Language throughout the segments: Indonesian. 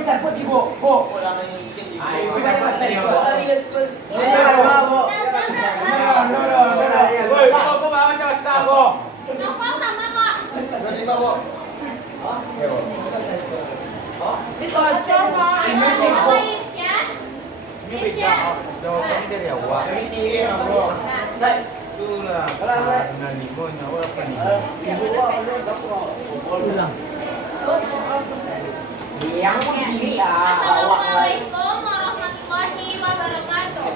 dicabut ibu, bu. Pulang ini izin ibu. Ayo, gimana mas tadi, bu? Woi, kok mau selesai, bu? Novel sama kok. Berlima, Bu. Ya, Bu. Dicocok, Pak. Ini cek, bu. Oh, Irsyad. Irsyad. Jawabannya dari awal. Dari sini, bu. Saya Itulah karena nikonya apa nih? Yang kiri ya. Assalamualaikum warahmatullahi wabarakatuh.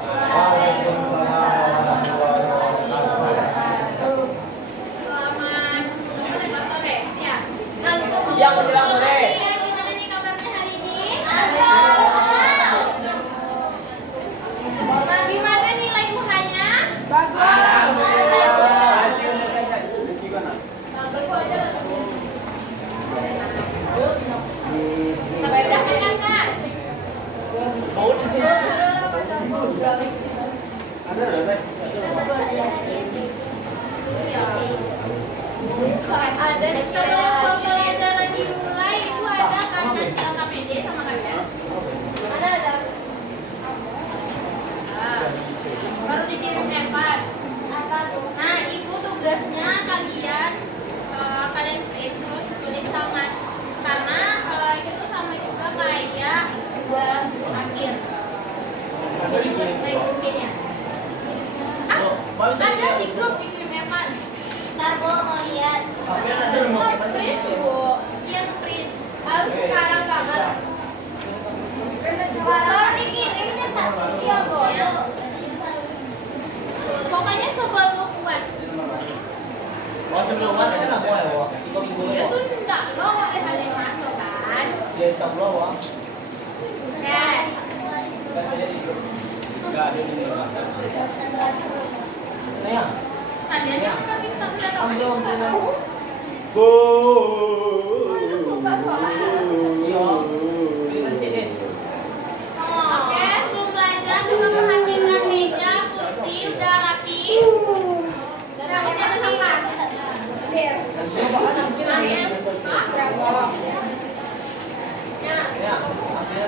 Selamat sore, siang. Siang menjelang sore. Gimana nih kabarnya hari ini? Gimana nilai UN-nya? Sampai udah kan? Ada sebelum pembelajaran dimulai itu ada karena KPD sama kalian. Ada. Baru dikirim iPad. Nah, itu tugasnya kalian kalian print terus tulis tangan. Karena itu sama juga kayak tugas akhir. Jadi buat baik mungkin ya. Ada di grup dikirim iPad. Ntar gue mau lihat. Print bu. Iya tuh print. Harus sekarang banget. Baru dikirimnya satu. Iya bu. Pokoknya sebelum puas. Oh, sebelum Mas itu enggak boleh, Bu. 3 minggu Itu dulu. enggak lo boleh hari masuk kan? Ya, insyaallah, Bu. Nah, Enggak ada di sini. Nah, ya. kalian yang minta tahu. Oke, sebelum belajar coba perhatikan meja, kursi udah rapi. Udah masih ada sampah.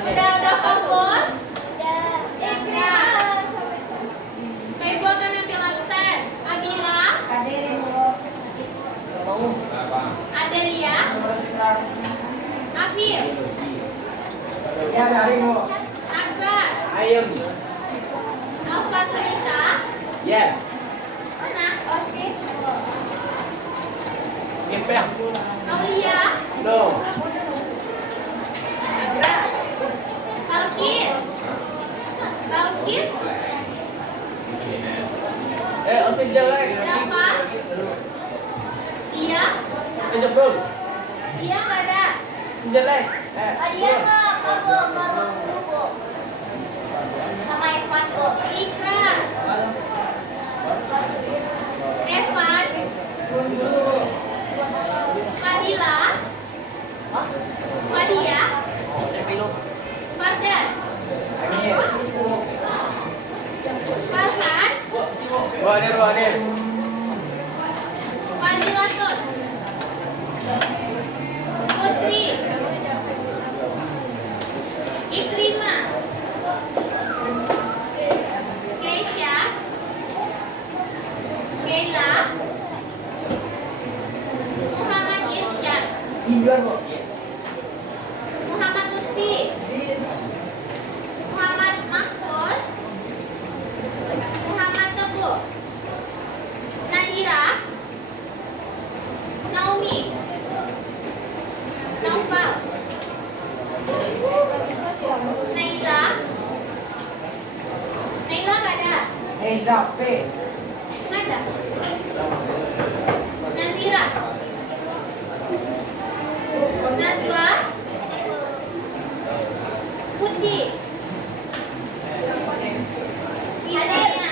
Udah fokus. Ya. Kayak buatan yang bilang absen. Amira, Adelia, Afif, Ya, dari, bu. Akra, Ayam. Alfatulisa, Yes. mana? Osis, Gempeng. Aulia, No. Balkis, Osis jelek. Dafa, Dia, Ayo, Bro. Dia nggak ada. Jelek. Dia nggak bu. Sama Evan bu. Ikra, Evan, Fadila, Fadia, Fardan, Farhan, Wadir. Fadilatun, Putri, Ikrima, Keisha, Kayla, Muhammad Irsyad, Muhammad Lutfi, Muhammad Mahfuz, Muhammad Teguh, Nadira, Naomi, Naufal, Naila, nggak ada. Ada. Nazira, Nazwa, Putih, Adanya,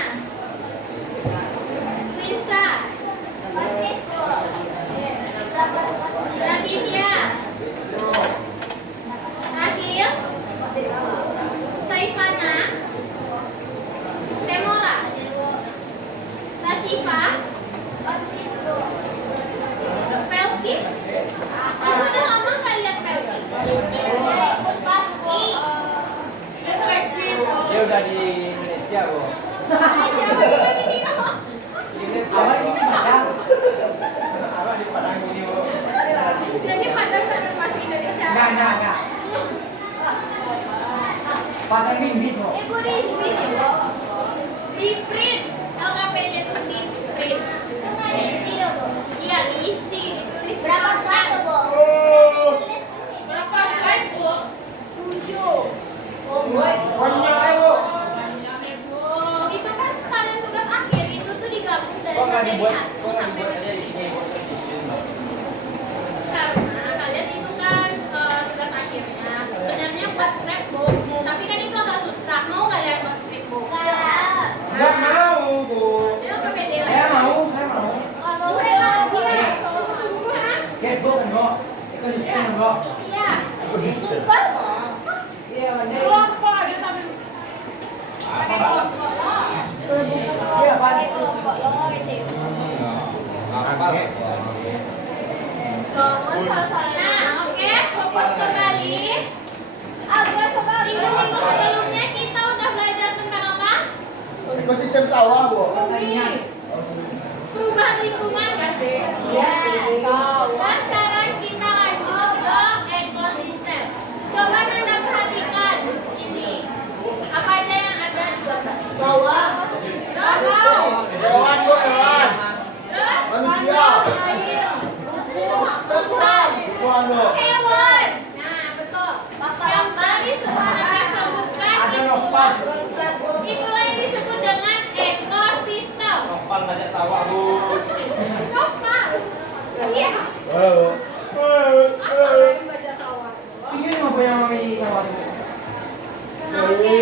Winsa, Raditya, Rahil, Saifana, Semora, Pakai Inggris kok. Ibu di print LKPD itu di print. Diisi dong, Bu. Iya, diisi. Ditulis. Berapa slide tuh, Bu? Berapa slide, Bu? 7. Banyak Bu. Itu kan sekalian tugas akhir, itu tuh digabung dari Kok nggak materi dibuat? 1 Kok nggak sampai dibuat aja di sini? karena kalian itu kan tugas akhirnya sebenarnya buat scrapbook, tapi kan itu agak susah. Mau nggak lihat buat scrapbook? Nggak mau Bu. Ayo ke PD Saya lagi. mau, saya mau. Boleh lagi ya. Skateboard enggak? Ekosistem enggak? Iya. Susah kok. Iya benar. Pakai kelompok lo. Iya Pakai Pak. kelompok lo gitu. Nah, oke, fokus kembali. Minggu-minggu sebelumnya kita udah belajar tentang apa? Ekosistem sawah, Bu. Perubahan lingkungan kan sih? Iya. Nah, sekarang kita lanjut ke ekosistem. Coba Nanda perhatikan ini. Apa aja yang ada di gambar? Sawah. Terus? Hewan, Bu, hewan. Terus? Manusia. Tumbuhan. Tumbuhan, Bu. Hewan. Nah, betul. Yang tadi semua Nanda sebutkan Ada nopas. itulah yang disebut dengan ekosistem. Nopal ngajak sawah Bu. Nopal. Iya. Apa yang baca sawah? Ini nggak punya mami sawah Bu. Oke.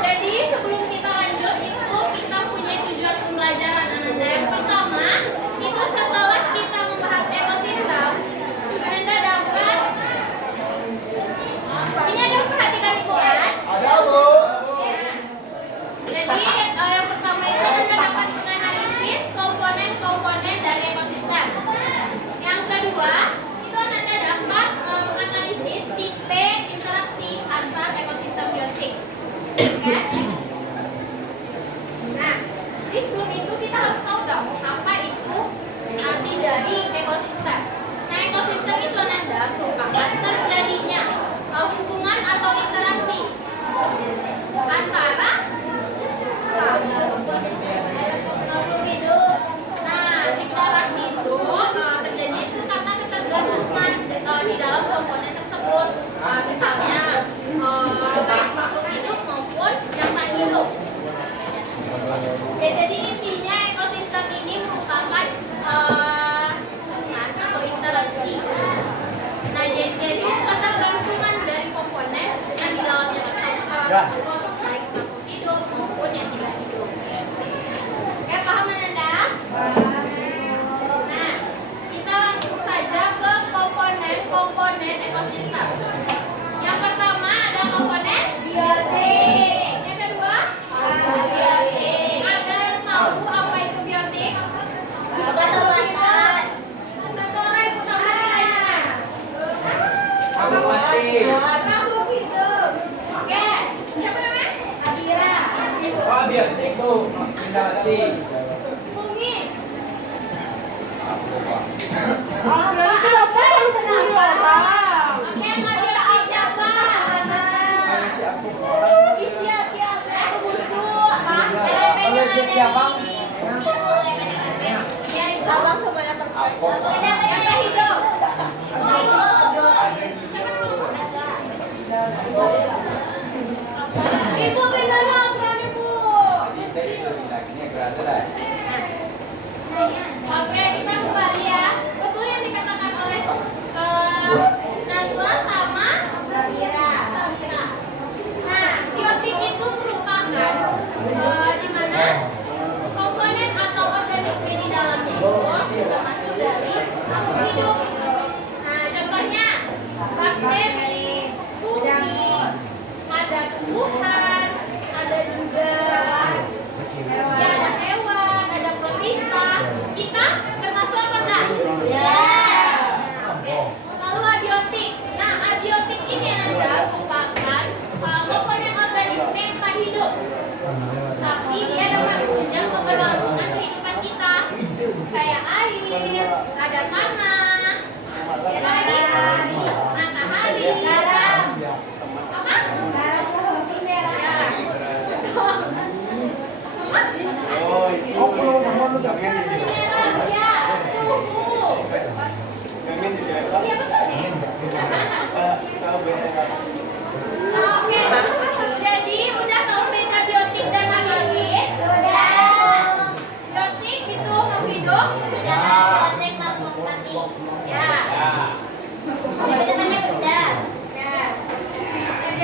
Jadi sebelum kita lanjut itu kita punya tujuan pembelajaran Ananda. Yang pertama itu setelah kita membahas ekosistem, Ananda dapat ini ada perhatikan lingkungan. Ada, Bu. Ya. Jadi yang pertama itu Anda dapat menganalisis komponen-komponen dari ekosistem. Yang kedua itu Anda dapat menganalisis tipe interaksi antar ekosistem biotik. Oke? Nah, jadi sebelum itu kita harus tahu dong apa itu arti dari ekosistem. Nah, ekosistem itu Anda merupakan terjadinya hubungan atau interaksi antara makhluk hidup. Nah, interaksi itu terjadi itu karena ketergantungan di dalam komponen tersebut. Misalnya baik makhluk hidup maupun yang tak hidup. Jadi intinya ekosistem ini merupakan hubungan atau interaksi. Nah, jadi ketergantungan dari komponen yang di dalamnya tersebut baik makhluk hidup maupun yang tidak hidup. Oke, paham Ananda? Nah, kita langsung saja ke komponen ekosistem. Yang pertama ada komponen biotik. Yang kedua abiotik. Ada yang tahu apa itu biotik? Satu orang ikut sama saya. Kamu mati. Oke, siapa namanya? Oh biotik Bu. Pindah mati. Bumi. Oke, yang biotik siapa? Kalau siapa? Ya, itu abang sebanyak yang tak hidup. Ibu benar berani Bu. Bisa itu lagi kerasa lah.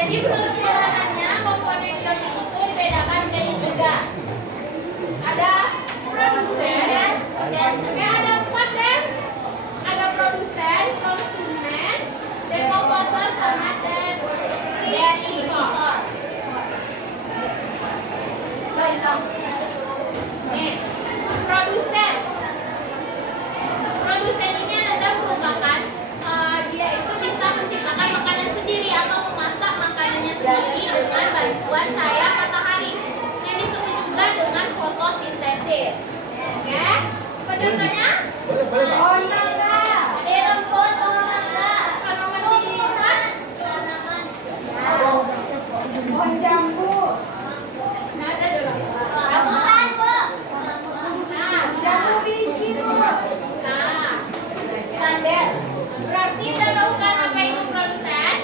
Jadi menurut keadaannya komponen biotik itu dibedakan menjadi 3. Ada produsen, ada 4 deh. Ada produsen, konsumen, dekomposer, sama distributor. Nih, produsen. Produsen ini adalah merupakan dia itu bisa menciptakan makanan sendiri atau memasak makanannya sendiri dengan bantuan cahaya matahari yang disebut juga dengan fotosintesis. Oke, apa contohnya? Ada rumput, tanaman tumbuhan, Pohon jambu, nah, ada dulu. Rambutan, Bu. Nah, jambu biji bu. nah, standar. Berarti kita tahu kan apa itu produsen?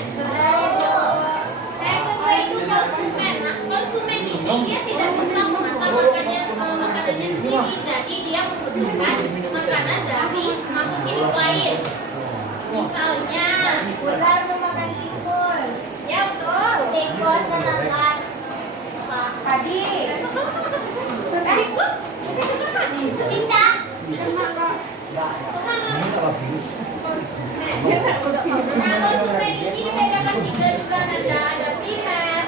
Yang kedua itu konsumen. Nah, konsumen ini dia tidak bisa memasak makanannya sendiri, jadi dia membutuhkan makanan dari makhluk hidup lain. Misalnya, Ular memakan tikus. ya betul. Tikus memakan apa? Tadi. Tikus? Cicak. Nah, konsumen ini dibedakan 3 juga ada primer,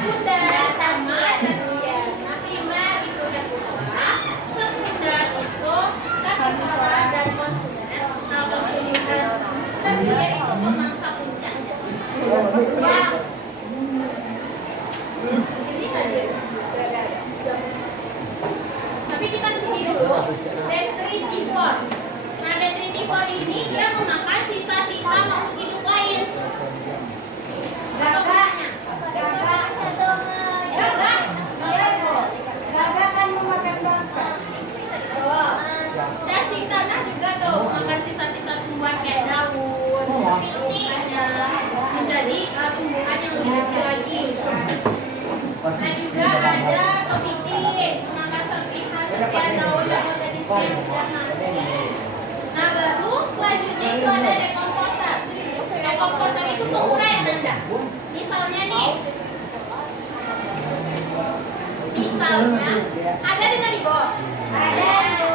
sekunder, sama tersier. Nah, primer itu regular, sekunder itu tersier dan konsumen. Nah, konsumen tersier itu pemangsa puncak. Ya. Ini tadi. Tapi kita sini dulu. Detritivor. Nah, detritivor ini dia memakan sisa-sisa makhluk hidup lain. Gagak. Gagak. Gagak. Iya bu. Gagak kan memakan bangkai. Oh. Cacing tanah juga tuh makan sisa-sisa tumbuhan kayak daun, titiknya menjadi tumbuhan yang lebih kecil lagi. Nah, juga ada kepiting memakan serpihan daun yang udah sudah mati. Nah, baru selanjutnya itu ada dekomposer. Dekomposer itu penguraian Anda. Misalnya nih, misalnya ada dengan di bawah. Ada bu.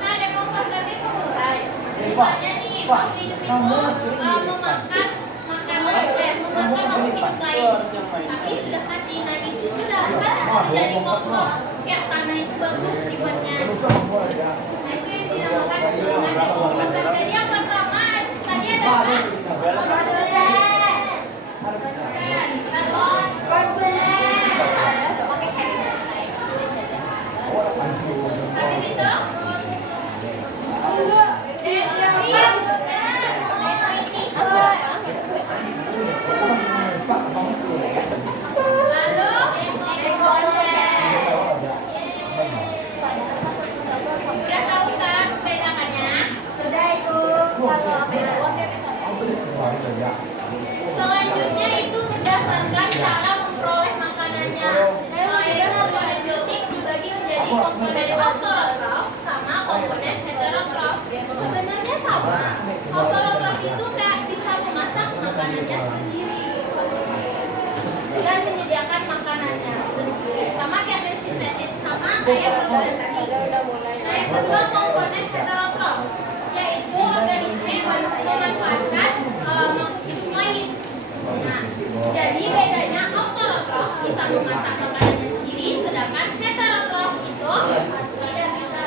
Nah, dekomposer itu pengurai. Misalnya nih, makhluk hidup itu memakan makanan, memakan makhluk hidup lain. Tapi sudah mati. Nah, itu sudah menjadi kompos. Ya, tanah itu bagus dibuatnya. Nah, itu yang dinamakan dengan dekomposer. Jadi yang pertama tadi ada apa? Produsen. Terus Konsumen. habis itu udah tahu kan membedakannya? Sudah itu. Selanjutnya itu berdasarkan cara memperoleh makanannya. Air komponen biotik dibagi menjadi komponen autotrof sama komponen heterotrof. Sebenarnya sama. Autotrof itu kayak bisa memasak makanannya sendiri dan menyediakan makanannya sendiri. Sama kayak sintesis, sama kayak perbuatan tadi. Nah, yang kedua komponen heterotrof, yaitu organisme yang memanfaatkan makhluk hidup lain. Nah, jadi bedanya autotrof bisa memasak makanannya sendiri, sedangkan heterotrof itu tidak bisa.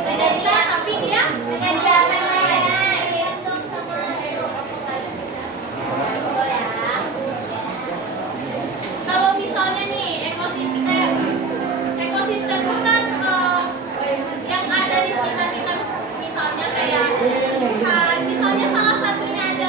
Beda bisa, tapi dia Dengan caranya. kalau misalnya nih ekosistem itu kan yang ada di sekitar kita, misalnya kayak misalnya salah satunya aja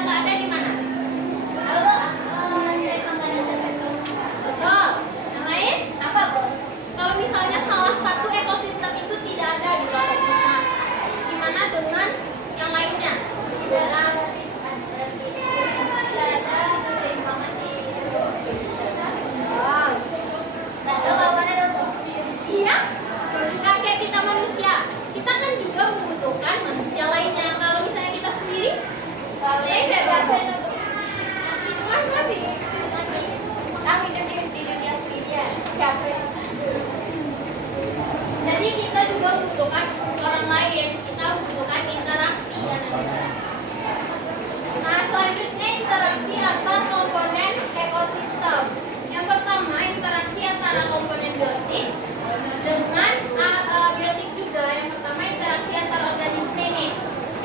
dengan biotik juga. Yang pertama interaksi antar organisme nih.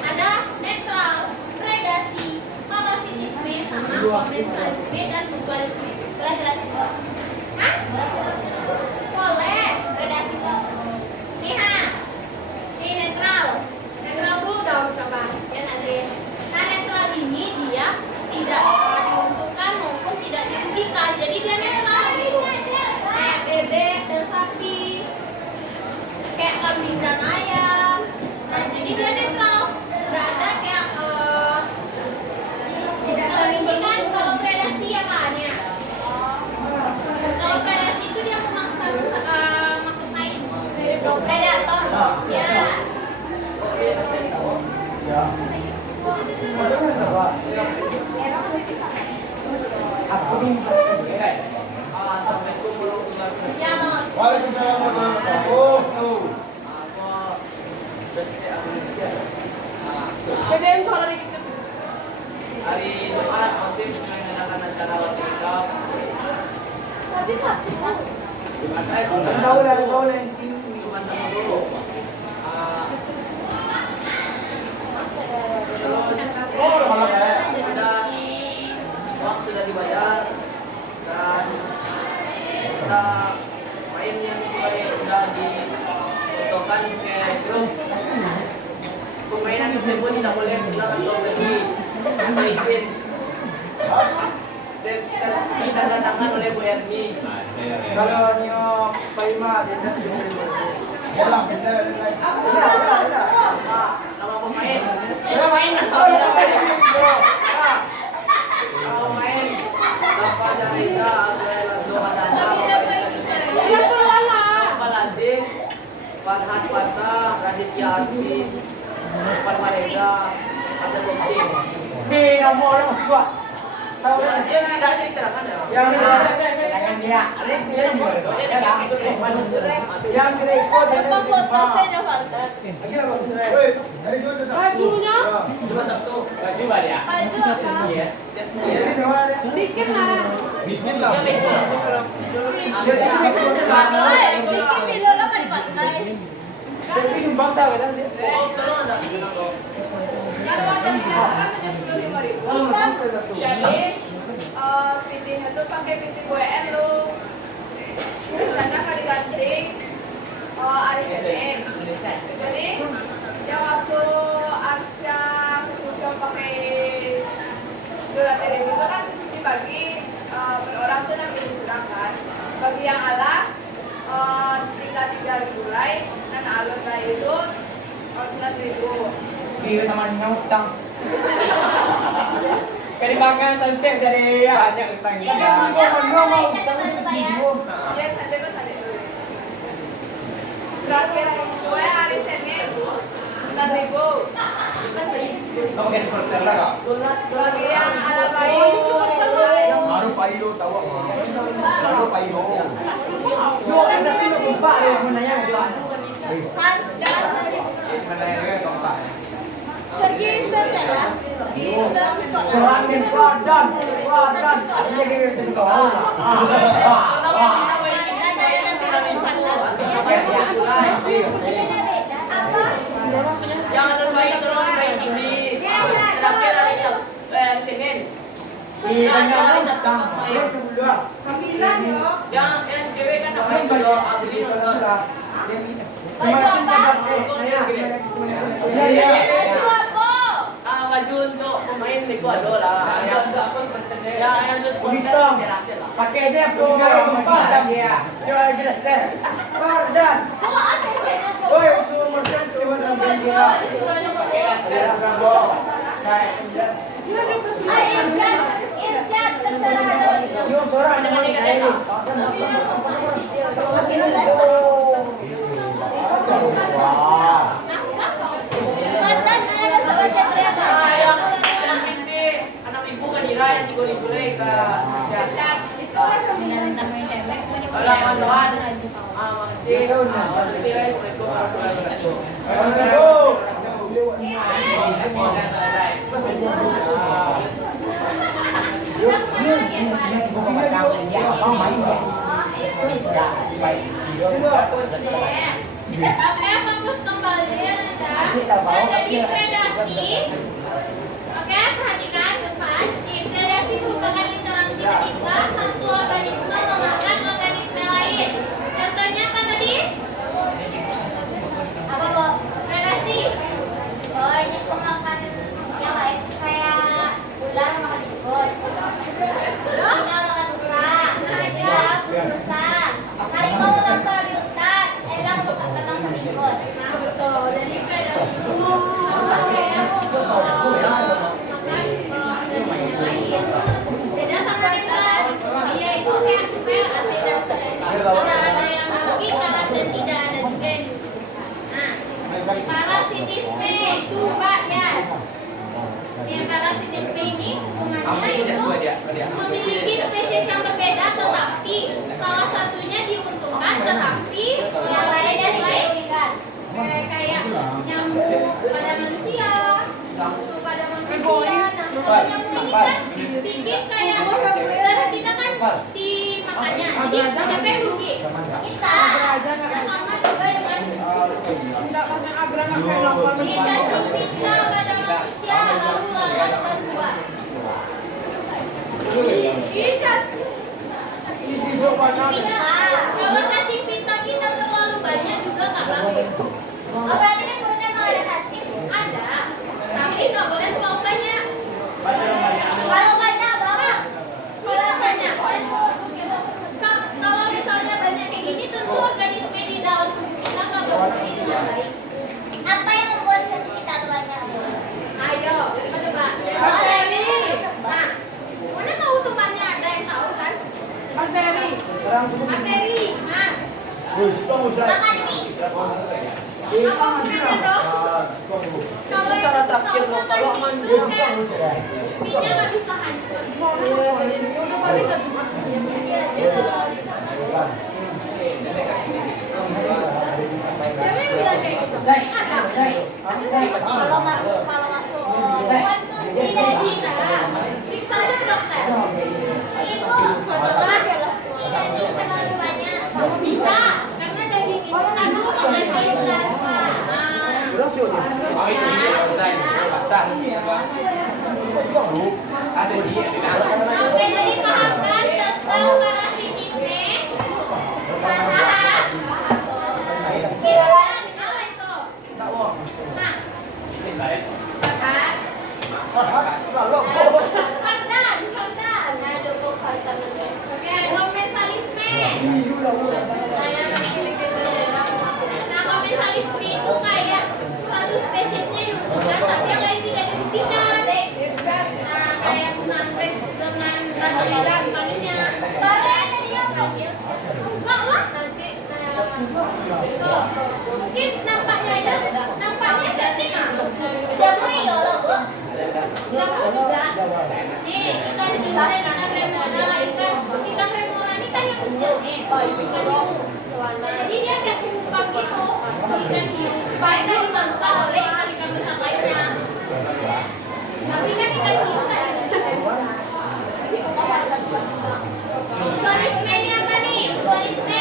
Ada netral, predasi, parasitisme, sama komensalisme dan mutualisme. Boleh jelasin kok? Hah? Boleh, predasi kok. Nih ha, ini netral. Netral dulu dong coba. Ya nanti. Nah netral ini dia tidak diuntungkan maupun tidak dirugikan. Jadi dia netral gitu. Kayak bebek dan sapi, kayak kambing dan ayam. Nah jadi dia netral. Nggak ada kayak kalau ini kan kalau predasi ya kan ya. Kalau predasi itu dia memangsa makhluk lain. Predator dong. Ya. Aku minta. Ya Mas. Waalaikumsalam warahmatullahi wabarakatuh. Gedein suara dikit. Hari Jumat masih mengadakan acara wasikap. Tapi bisa. Jumat saya sudah. Kau dah. Jumat sama dulu. Terus sudah uang sudah dibayar dan kita main yang sudah dicontohkan ke grup. Permainan tersebut tidak boleh pulang atau pergi tanpa izin. Kita datangkan oleh Bu Erni. Kalau nyo Paima dia tak Jalan, jalan. Nama pemain. Kita main. Nama pemain. Bapak Jarida, Abdul Hadana, Bapak Aziz, Farhan Pasa, Raditya Arfi, Pak Mareza, ada Boksim. Ni nama orang suka. Tahu Dia tidak jadi cerahkan ya. yang jangan dia. Yang direkod dan Woi, dari dua tuh. Bajunya Cuma Sabtu. Baju apa? Jadi semua ada. dikit lah. Bismillah. Dia sini Bikin video lo kan di pantai. tapi nyumbang saya kan dia. Oh, tolong ada. Kalau macam ini kan 75.000. Jadi PT-nya tuh pakai PT WN lu. Misalnya kali ganting Arisene. Jadi yang waktu Arsya khususnya pakai $200.000 itu kan dibagi per orang tuh 6.000 kurang kan. Bagi yang ala tinggal 3 mulai dan alur lain itu 9.000. Dia temannya utang. Kali makan sancek dari banyak utang ini. Mau utang itu. Ya sampai pas ada dulu. Terakhir gue hari Senin 9.000. Oke, seperti lah. Bagi yang ala bayi Baru pailo tahu apa? Baru pailo. Dua kan tapi lupa dia menanya lupa. Kan jangan Menanya lupa. pergi setelah di sekolah. Serangin peladan. Jadi sekolah. Jangan lupa tolong baik ini. Terakhir hari Senin. Iya, banyak utang. Dia sebelah. Yang cewek kan apa itu loh? Abdi nonton. Semakin dapat Baju untuk pemain Ecuador lah. Yang terus Hitam. Pakai saya program hitam ya. Jual gelas teh. Pardon. Oi, semua macam coba dalam penjara. Pakai gelas teh Rambo. Irsyad terserah. Yo seorang dengan ini. Mantan ada sama kereta. yang ini 6.000 kan Ira, yang 3.000 lagi ke kalau kawan-kawan makasih. Assalamualaikum warahmatullahi wabarakatuh. Dia Fokus deh. Oke, fokus kembali ya Nanda. Nah, jadi predasi. Oke, perhatikan pasti. Predasi merupakan interaksi ketika satu organisme memakan organisme lain. Contohnya apa tadi? Apa Bu? Predasi. Oh, ini pemakan yang lain kayak ular makan tikus, singa makan rusa, gajah rusa, harimau makan babi hutan, elang makan makan tikus. Nah, betul. Jadi predasi itu sama kayak makan organisme lain. Beda sama dengan dia itu kayak beda. Ada yang gigitan dan tidak ada juga yang nah, parasitisme coba ya. Parasitisme ini hubungannya itu memiliki spesies yang berbeda tetapi salah satunya diuntungkan tetapi yang lainnya dirugikan. Kayak nyamuk pada manusia, kutu pada manusia. Nah, nyamuk ini kan bikin kayak darah kita kan dimakannya. Jadi siapa yang rugi? Kita. Sama juga dengan Enggak pas yang agra nggak kayak nopal. cacing pita pada manusia lalu lalat kedua. Kalau cacing pita kita terlalu banyak juga nggak bagus. Oh, berarti kan perutnya emang ada cacing. Ada, tapi nggak boleh terlalu banyak. Kalau banyak banget, Kalau banyak, kalau misalnya banyak kayak gini, tentu organisme di dalam tubuh kita nggak berfungsi dengan baik. apa yang membuat cacing kita tuh banyak? Ayo, coba. Bakteri. Nah, mana tahu temannya ada yang tahu kan? Bakteri. Bakteri. Nah, Makan mie. apa maksudnya bro? Kalau yang cara kita terakhir tahu lo makan kalau mie mandi itu kan mie-nya nggak bisa hancur. Udah balik ke cuma. Siapa yang bilang kayak gitu? Ada. Kalau masuk konsumsi Tidak daging. bisa. Periksa aja ke dokter. Ibu, konsumsi daging terlalu banyak. Bisa, karena daging itu penuh dengan Mengandung larva. Oke, jadi pahamkan tentang parasitisme. Paham? Kira apa itu? Nah, Fardan. Oke, komensalisme. Nah, komensalisme itu kayak satu spesiesnya diuntungkan, tapi yang lain tidak dirugikan. Nah, kayak nangkep dengan bahasa kalinya. Sore jadi apa? Enggak lah, nanti mungkin nampaknya cantik ah. Jamu ya loh, Bu. Jamu juga. Nih, ikan kita ikan remora, ikan remora ini kan yang kecil nih, ikan hiu. Jadi dia kayak umpan gitu, ikan hiu. Supaya nggak disangsa oleh ikan besar lainnya. Tapi kan ikan hiu kan. Mutualisme ini apa nih? Mutualisme.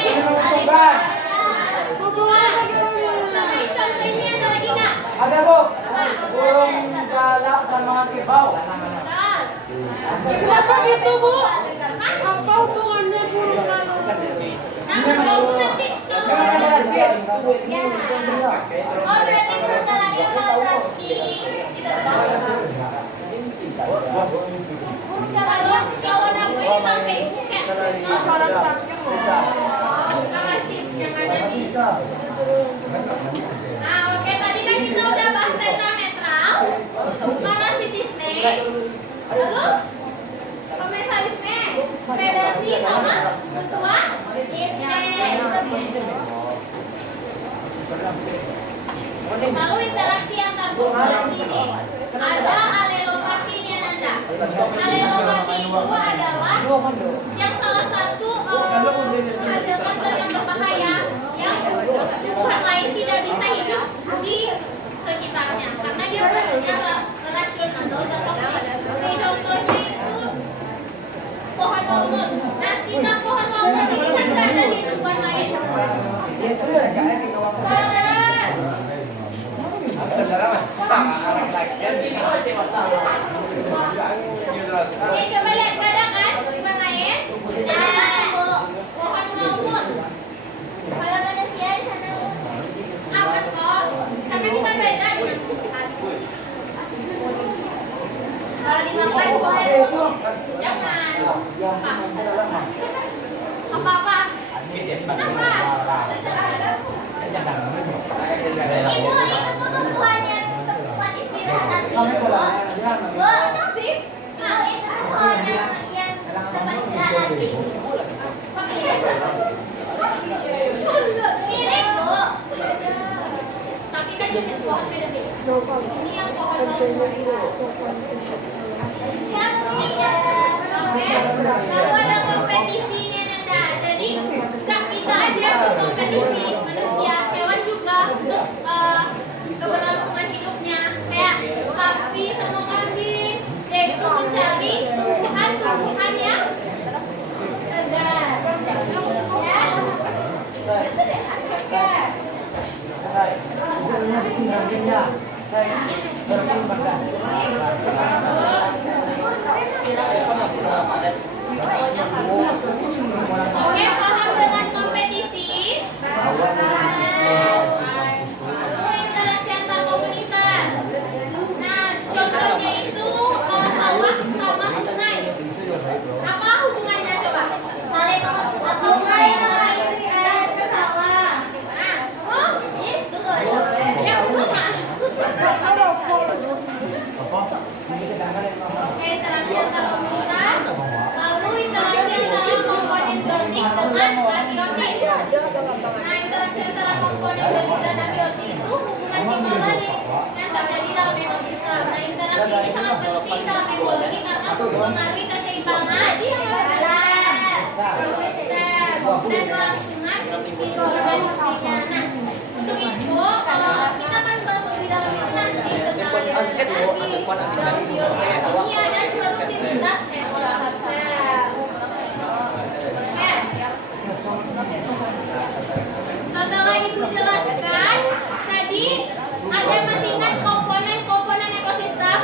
Sampai contohnya ada lagi nggak? Ada Bu. Burung galak sama kibau. Kenapa gitu Bu? Apa hubungannya burung galak? Nah, kalau itu nanti Oh, berarti burung galak ini operasi di burung galak kalau aku ini pakai ibu kayak Cara pakai kasih yang ada di. Nah, oke tadi kan kita udah bahas tentang netral, parasitisme, lalu komensalisme, predasi sama mutualisme. Lalu interaksi antar populasi ini ada alelopati ini Nanda. Alelopati itu adalah yang salah satu menghasilkan zat yang berbahaya yang tumbuhan lain tidak bisa hidup di sekitarnya karena dia bersifat racun atau zat toksik. Contohnya itu pohon walnut. Nah, sisa pohon walnut ini kan nggak ada di tumbuhan lain. Dia tuh ada cara di kawasan. Salah. Saudara mas, orang lagi. Yang sini aja masalah. Oke, coba lihat gak ada kan? Coba main. Nah, Pohon ngawut. kalau manusia di sana Apa kok? Karena kita beda dengan Tuhan. Kalau dimakan boleh. Jangan. Apa-apa? Apa? Ibu, itu tuh tumbuhannya tempat istirahat itu. Bu, Sih? kalau itu tuh pohon yang tempat istirahat itu. Mirip, Bu. Tapi kan jenis pohon beda-beda. Ini yang pohon ngawut. Yang tidak. Oke, lalu ada kompetisinya Nanda. Jadi gak kita aja yang berkompetisi, manusia, hewan juga untuk keberlangsungan hidupnya. Kayak sapi sama kambing, yaitu mencari tumbuhan-tumbuhan yang segar. Ya, itu deh. Oke. Oke, paham dengan kompetisi? Lalu interaksi antar komunitas. Nah, contohnya itu sawah sama sungai. Apa hubungannya coba? Saling sungai mengaliri air ke sawah. Nah, oh, Itu loh. ya betul mah. Oke, interaksi antar komunitas. Lalu interaksi antara komponen organik dengan abiotik. Nah, interaksi antara komponen organik dan abiotik itu hubungan gimana nih yang terjadi dalam ekosistem. Nah, interaksi ini sangat penting dalam ekologi karena mempengaruhi keseimbangan dan kelangsungan mikroorganismenya. Nah, untuk itu kita akan bahas lebih dalam itu nanti tentang aliran biokimia dan produktivitas ekosistem. Setelah Ibu jelaskan, tadi ada masih ingat komponen-komponen ekosistem?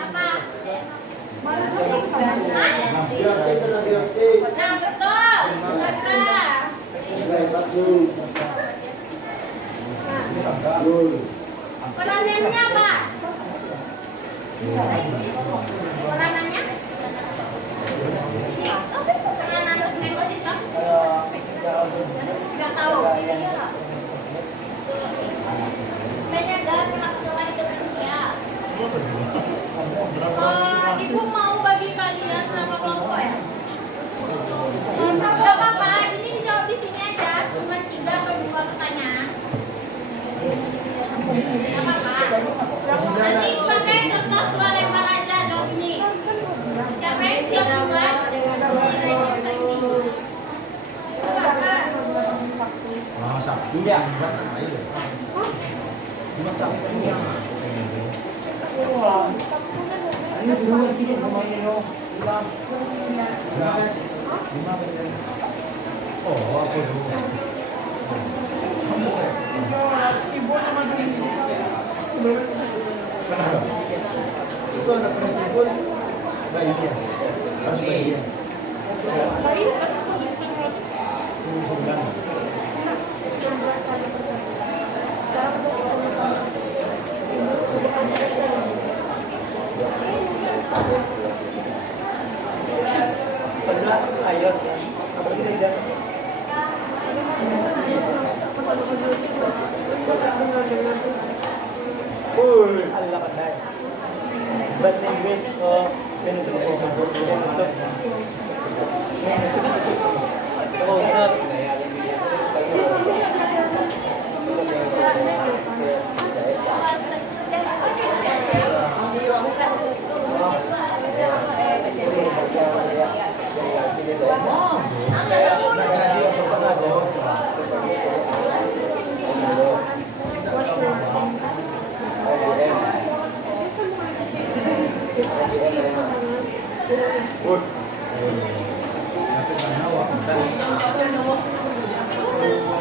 Apa? Hah? Nah, betul. Peranannya apa? Peranannya? Peranan ekosistem? Nggak tahu. Menjaga kelangsungan hidup manusia. Ibu mau bagi kalian berapa kelompok ya? Gak apa-apa, ini dijawab di sini aja. Cuma 3 atau 2 pertanyaan. Gak apa-apa. Nanti pakai kertas 2 lembar aja jawab ini. Siapa yang siap duluan? Iya. Ini dulu gini rumahnya lo. Oh, aku dulu. Ibu sama ini. Itu anak perempuan bayi dia. Harus bayi dia. Cuma 9. Pernah ayo apa kita jalan? Allah pandai. Bahasa Inggris penutup penutup. Oh, Ustaz. Ibu belum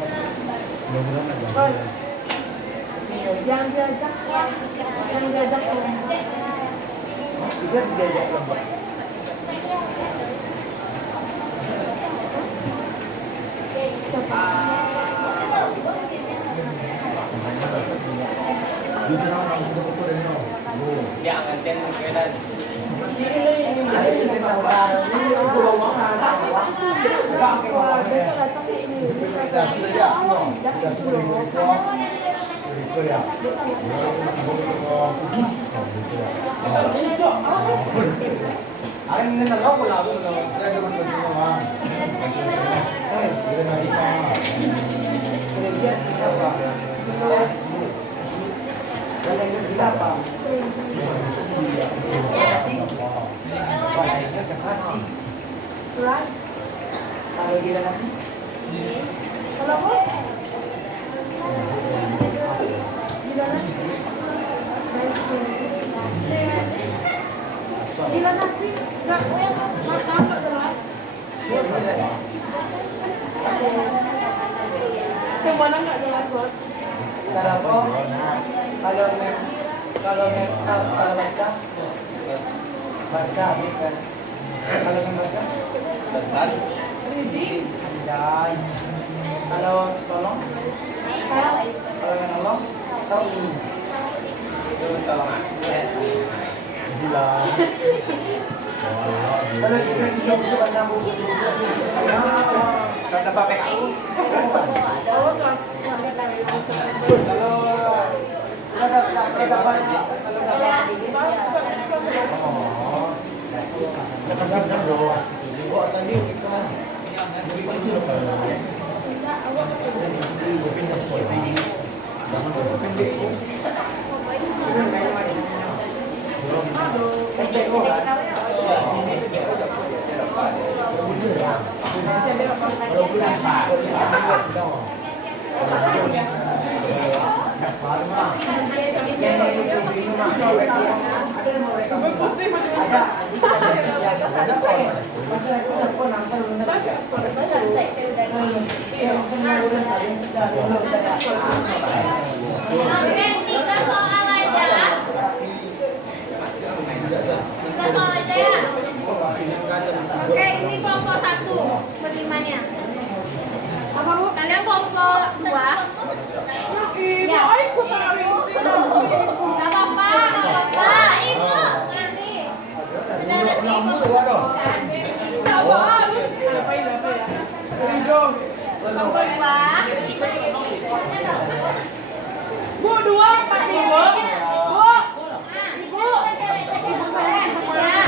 Mudah-mudahan ada. Boy. Jangan diajak ya. Jangan diajak ya. Juga diajak lomba. Jujur orang betul-betul Reno. Jangan ten kedan. Kalau gila nasi. Kalau apa? Gila nasi. Gila nasi. Enggak, makan enggak jelas. Yang mana enggak jelas, Bos? Kalau baca bukan. Kalau membaca Dan reading dan kalau tolong kalau yang nolong tahu ini tolongan. kalau kita juga bisa baca buku kata Pak PKU kalau Oke, 3 soal aja. 3 soal aja ya. Oke, ini kelompok 1 berlimanya. Apa, Bu? Kalian kelompok 2. Ibu, ikut hari ini. Gak apa-apa, gak apa-apa. Ibu, ini. Udah lebih kelompok kan? Apa ya? Hijau. Kelompok 2. Bu, 2 Pak Ibu. Bu. Ya.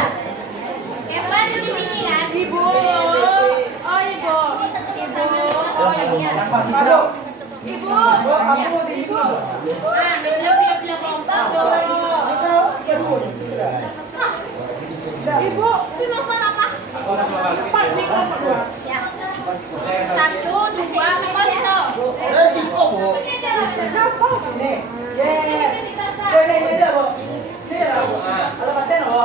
Kevin di sini kan? Ibu. Oh, Ibu. Oh, iya. Ibu. Ibu. Nah, pilih kelompok dulu. Ibu. Itu nomor apa? Pak di kelompok 2. Ya. 1, 2, 5 itu. Siapa ini? Ini dia, Bu. Ini lah, Bu. Kalau paten, Bu.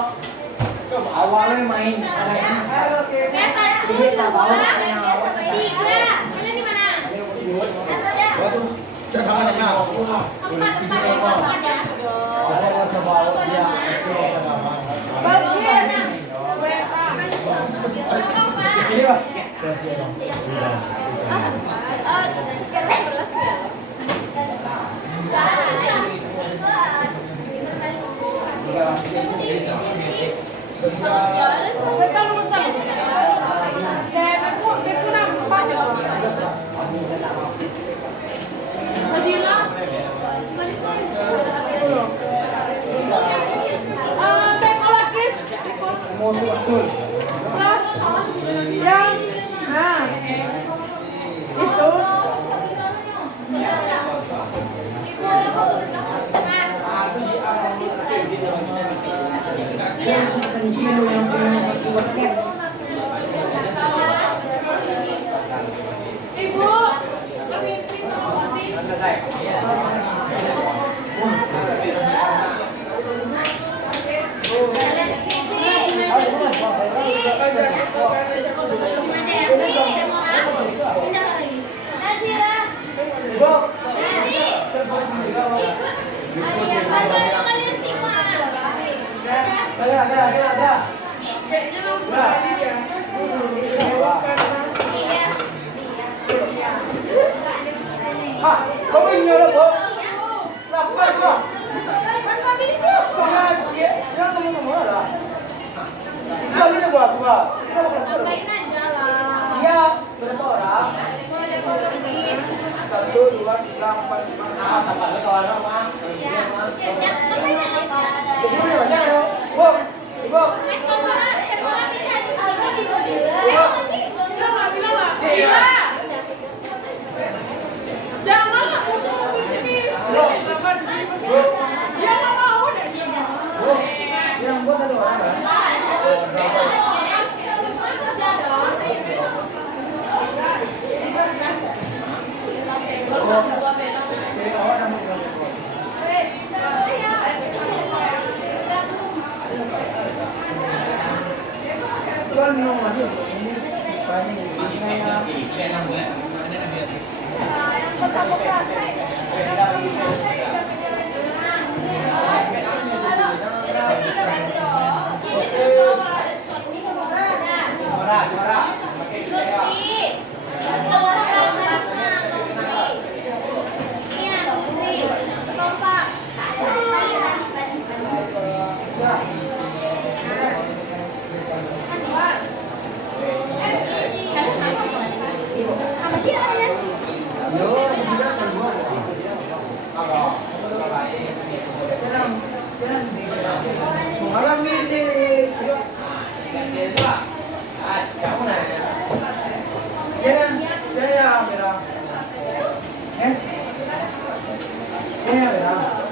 awalnya main Oke. Ya, 1, 2, 3. Ini di mana? Empat ya. Ibu, permisi. Ada Tempat lu kawan lu mah. Jangan aku tuh pesimis. Dia nggak mau deh. Yang buat satu orang kan? Tuan minum lagi.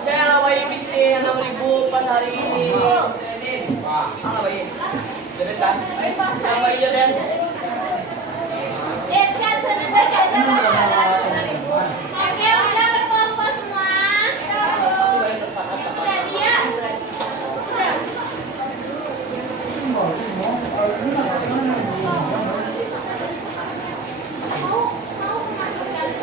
Saya lawain bikin 6.000 pas hari ini. Lawain. Jadi kan? Lawain aja dan. Oke, udah berkelompok semua. Udah dia. Udah. Mau masukkan.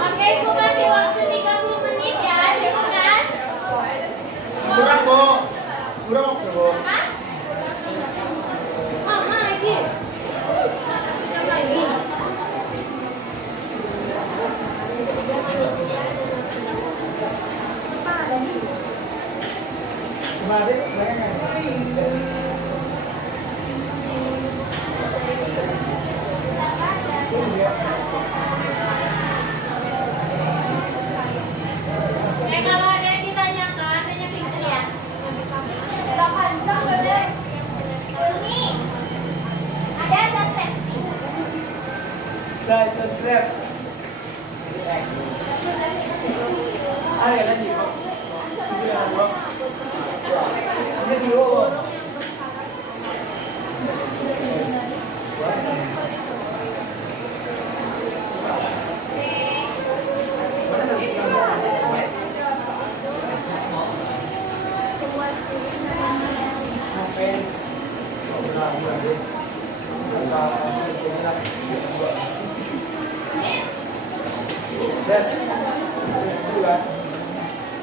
Oke, Ibu kasih waktu 30 menit ya, cukup kan? Kurang, Bu. Kurang waktu, Bu. Hah? Mama lagi. Jam lagi. Kalau ada yang ditanyakan, tanya ke Ibu ya. Ini ada resepsi. Saya trap. Ada lagi, Pak. Ini dulu.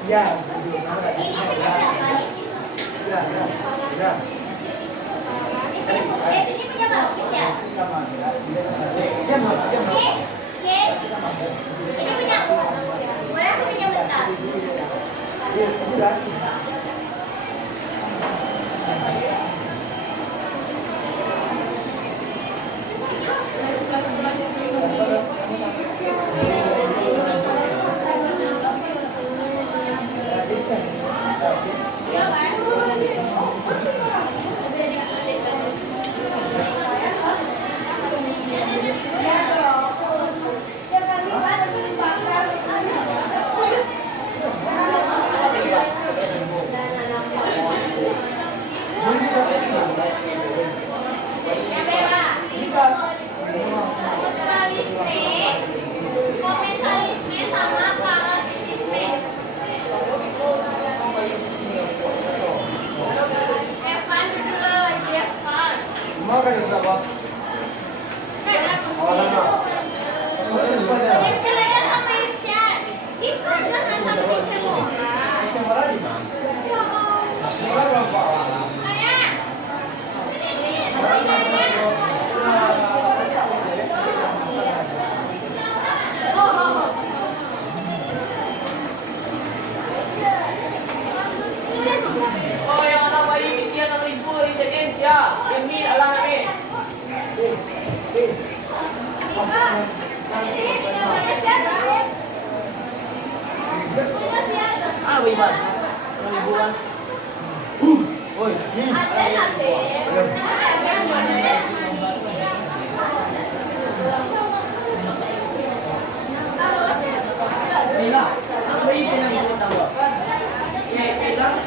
Ya, Ini punya siapa nih? ya. Ini punya Bagus ya? Yes. Ini punya aku. Boleh aku punya besar? Ano ba iba? Ano libuan? Uy, Mila, ano ba yung pinag-ipunta mo? Mila?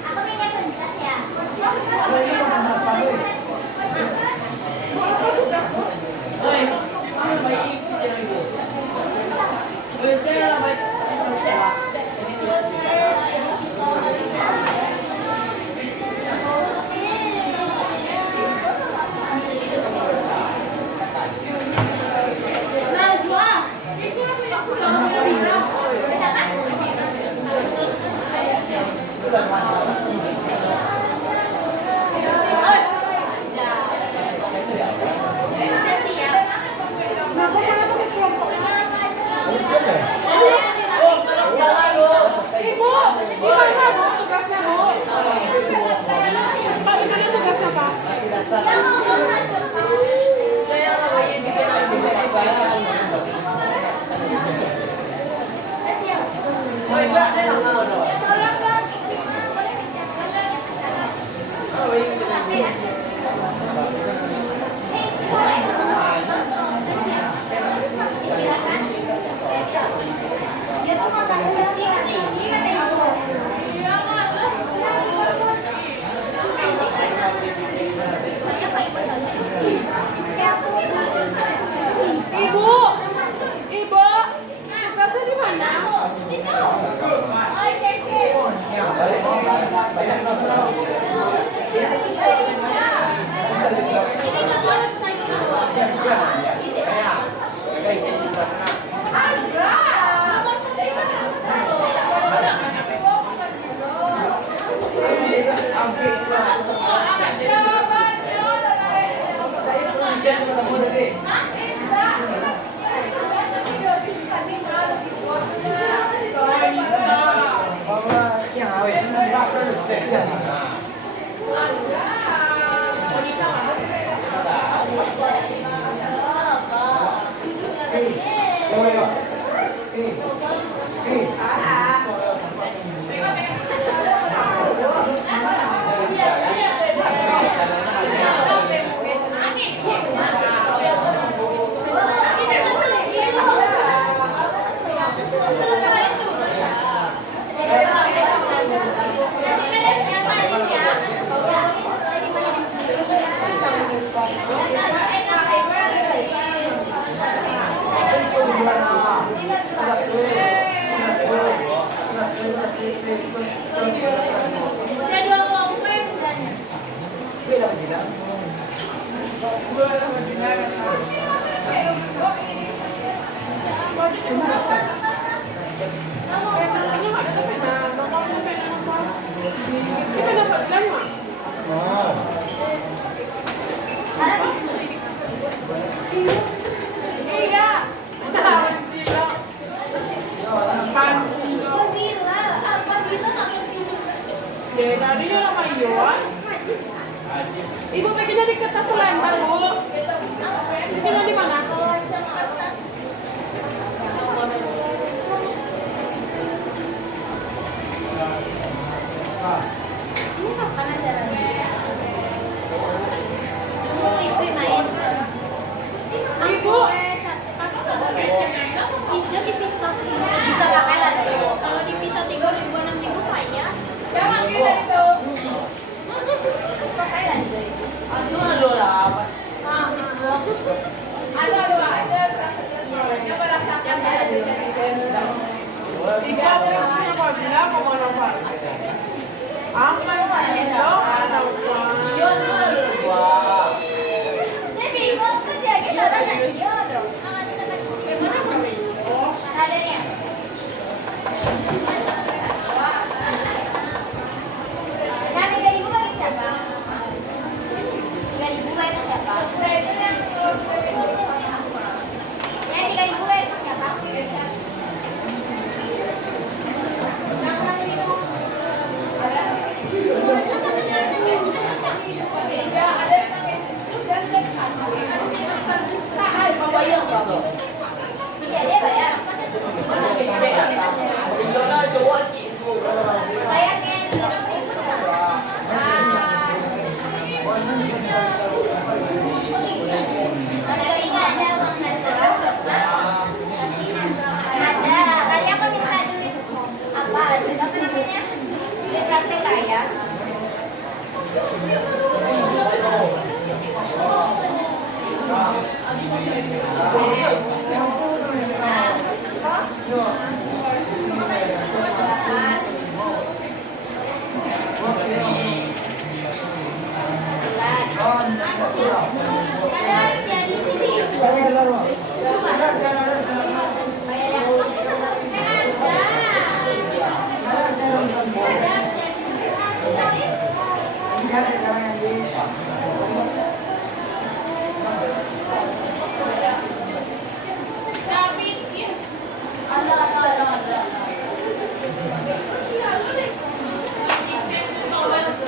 Aku minyak pentas ya. Uy, ano ba yung pinag-ipunta mo? Uy, sa'yo na ba Ibu pengen jadi kertas lembar, Bu. Tinggal di mana? Ini kapan acaranya? Itu main. Ibu. Hijau dipisah. Bisa pakai lagi. Kalau dipisah 3 ribuan 6 ribu kaya.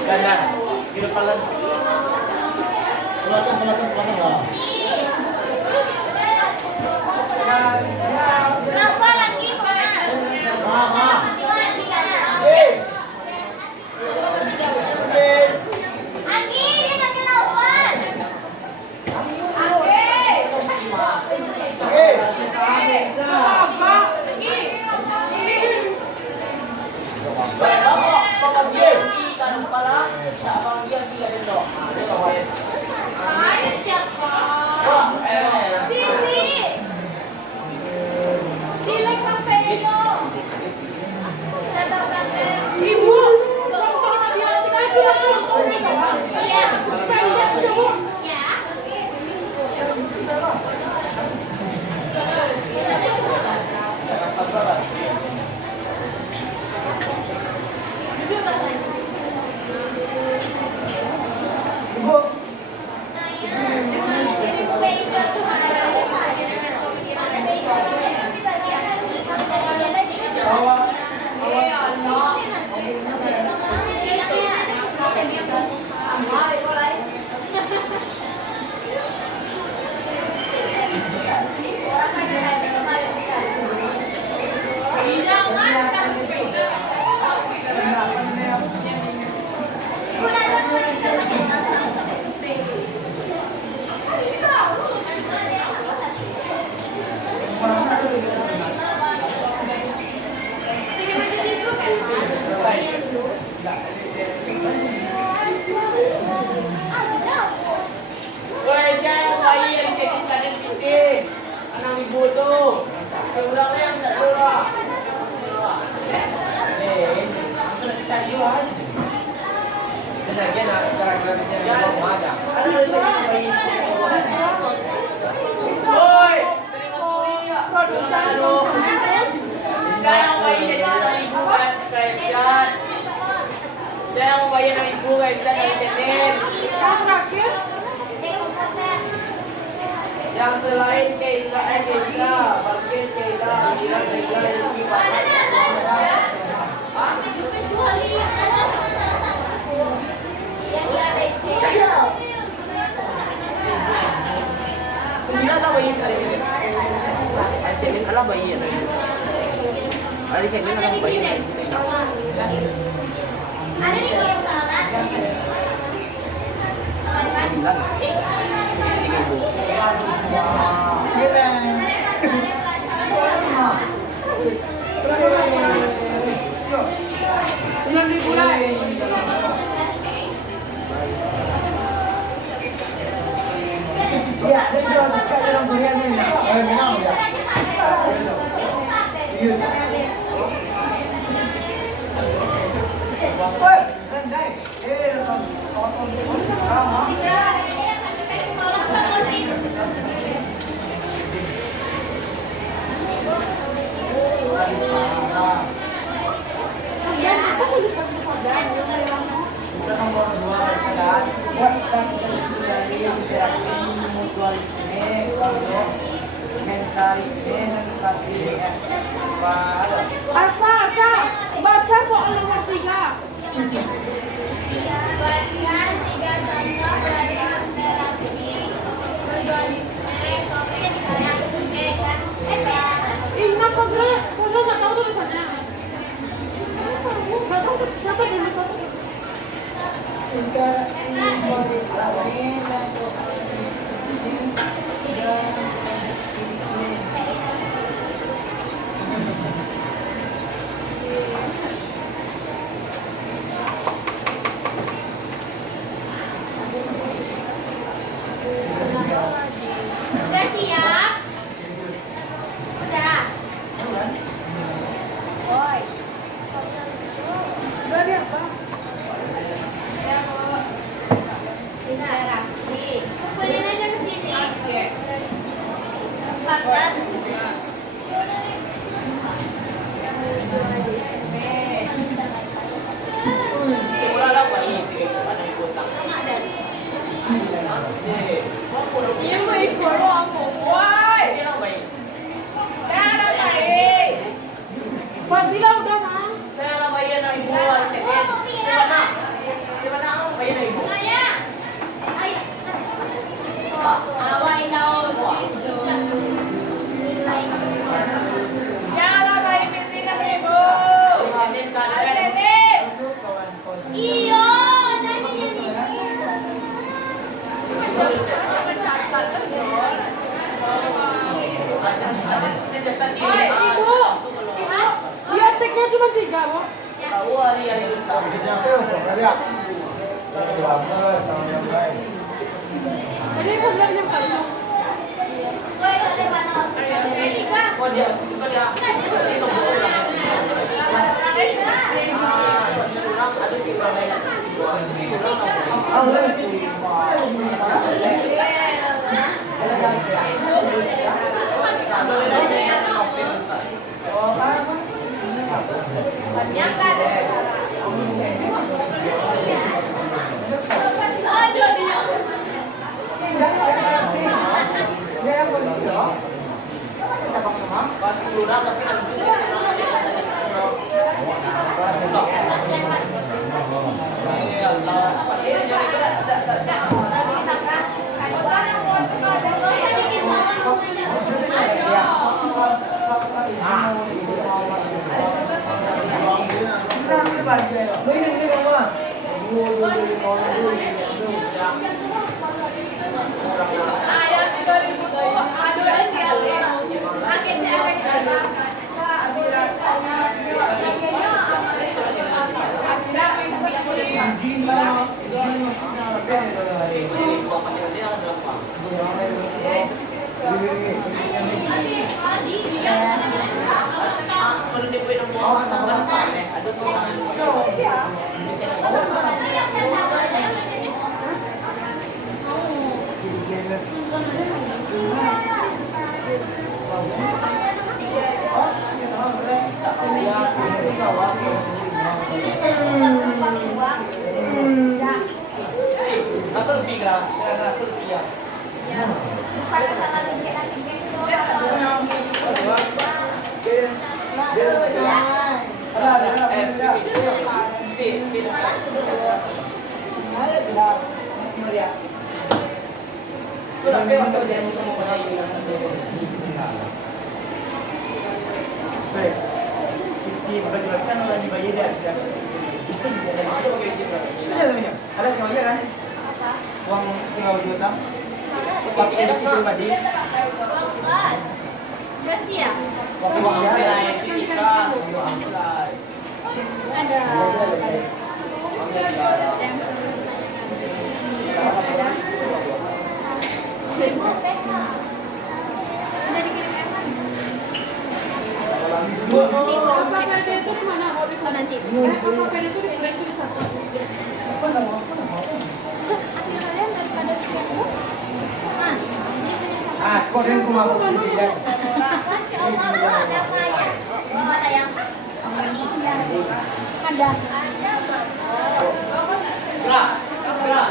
Kanan. Di depan lagi. Selatan lah. Kenapa lagi, Pak? Anggi, dia pakai lawan. Kanan pala, tak bagian 3 dito. Ayo siapa? Sini. Dilek Papeno. Ibu. Iya. Ya. Woi, siapa yang bayi yang disetting kanan kiri? Anak ibu tuh. Seberangnya yang tak turun. Kita jual. Benar kan? Cara-cara bicara mau ada. Ada di sini bayi. Woi, terima kasih. Saya yang bayi jadi anak ibu kan, Kaisan. Saya yang bayi anak ibu Kaisan dari setting. Yang selain Keila, Keila, Balkis, Keila, Amira, Keila, Rizky, Hah? Kumila na bayi sa Alisenin? Alisenin, alam bayi yan. Alisenin, alam bayi yan. Ada di kirim salat. Bilang. Iya, dia jual dekat dalam durian ini. Memang ya. Iya. Woi, rendai. Potong. Kita nomor 2 kan. Buat dari interaksi mutualisme kalau mentalisme dan katri Asa, baca soal nomor 3. Bagian 3 contoh dari interaksi berdualisme interaksi dan Ingat Fazra nggak tahu tulisannya. Nggak tahu siapa yang tahu. Iya, baik baru aku. Woi, Ini lang baik. saya ada baik. Pasila udah, Mang. Saya lang bayan ng ibu. Siapa na ang bayan ng ibu? Saya. Ay. Away daw. Siya ala baik binti ng ibu. President ka na rin. Asetin. Iyo, nani yan. Mencatat terus. Woi, Ibu. Iya, tiknya cuma 3, Bu. tahu hari-hari lusa. Tadi pas jam kali. Woi, ada mana hospital? Kok dia suka dia? Kasi sombong lang. Orang ada di orang lain. Banyak kan? Aduh, dia. Pasti kurang tapi ada di Nah, yang 3.000 tuh ada Pakai Kalau dia punya nomor, sama sana. Ada tuh. Apa lebih gerah? Kira-kira aku lebih ya. Baik. Si bagi-bagikan orang di bayi dia. Itu namanya. Ada semuanya kan? Uang singgah juta. Pakai edukasi pribadi. Kasih ya? Uang dia. Ada. Udah dikirim Evan. Apa PD itu di mana? Oh, Nanti. apa PD itu di satu. Terus akhir kalian daripada siapku. Nah, ini punya siapa? Ah, kok dia cuma mau sendiri. Masya Allah, Bu, ada apa ya? Oh, ada yang ini. Ada. Gerah, gerah.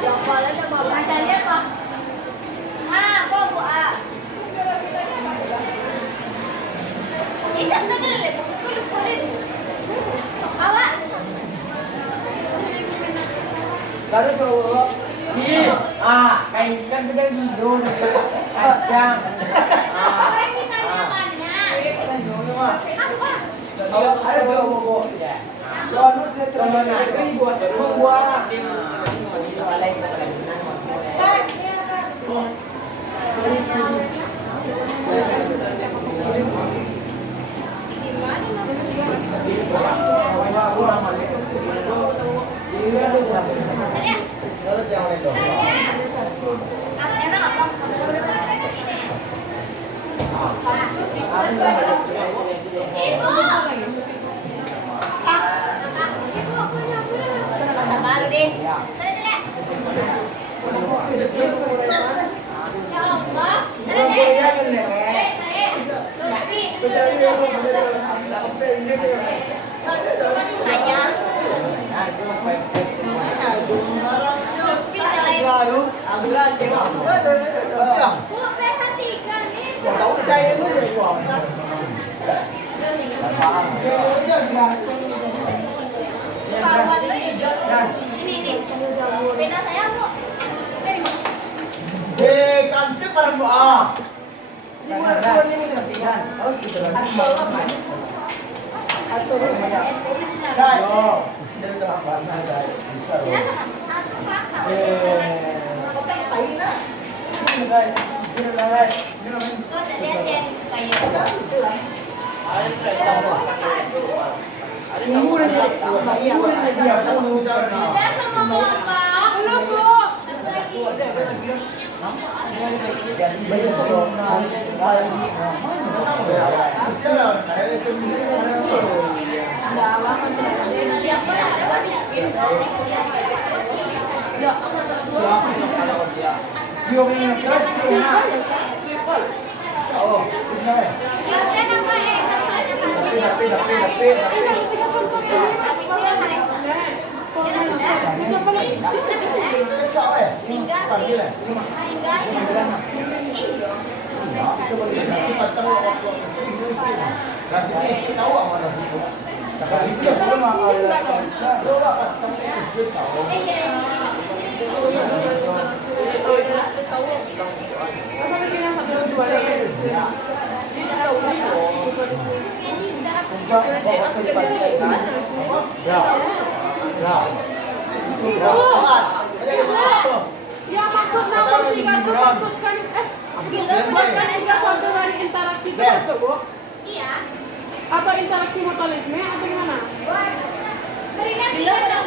Jongkolnya coba baca lihat kok. Ah, kok Bu A. Ini sebenarnya lihat, kulit. Awak. Baru tuh. Kayak kan beda hijau nih. Kacang. Apa yang ditanya mana? Apa? Ada coba ya. Kalau nanti buat membuat Emang apa? Bahasa baru deh. Sana jelek. Ya Allah. Sana jelek. Tapi. Nanya. Lalu Bu, perhatikan nih. Tahu cai itu ya gua. Ini. Beda saya, Bu. Dari mana? Kancik barang doa. Saya. Jadi terlambat saya. Bisa. Silakan. Aku kakak. Kok dia sih yang disukainya? Udah semua kelompok. Belum, Bu. Satu lagi. Saya nama Ya maksudnya konflikan itu maksudkan bukan contoh dari interaksi itu maksud, Bu? Iya. Atau interaksi mutualisme atau gimana? Berikan tiga contoh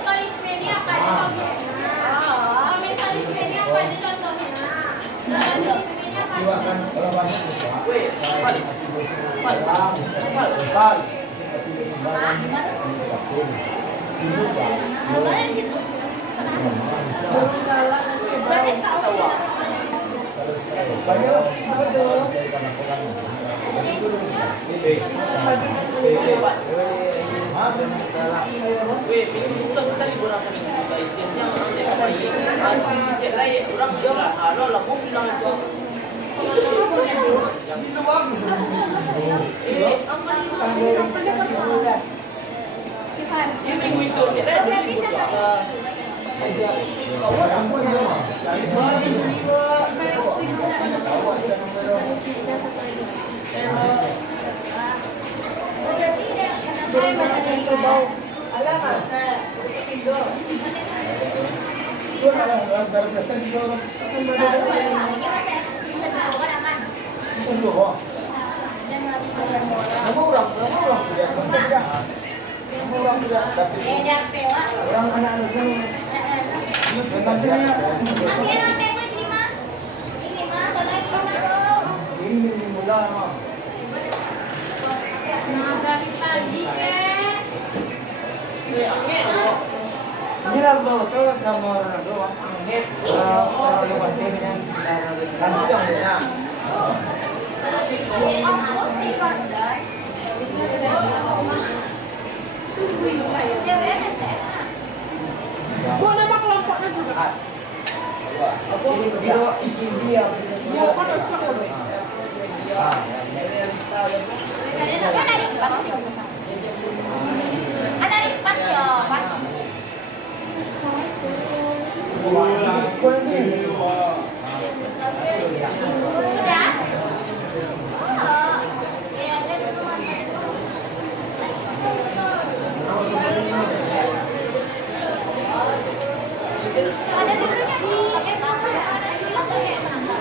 mutualisme ini apa aja contohnya? Mutualisme ini apa aja contohnya? Mutualisme ini apa aja? Gimana di situ? Berarti sekarang Bisa liburan sama kita isinya orang dek bayi. Cek lagi orang bilang, "Halo, lah mau bilang itu." Ini musuh cek lagi. dari pagi ke Ini lah tuh sama orang doang. Orang lewat dengan Bu, nama kelompoknya juga. Biro isi dia. Bu, kan harus ada, Bu. ada empat sih. Ada empat sih, Pak. Sudah? Oh, ya, ada dulunya di ada silat kayak mana?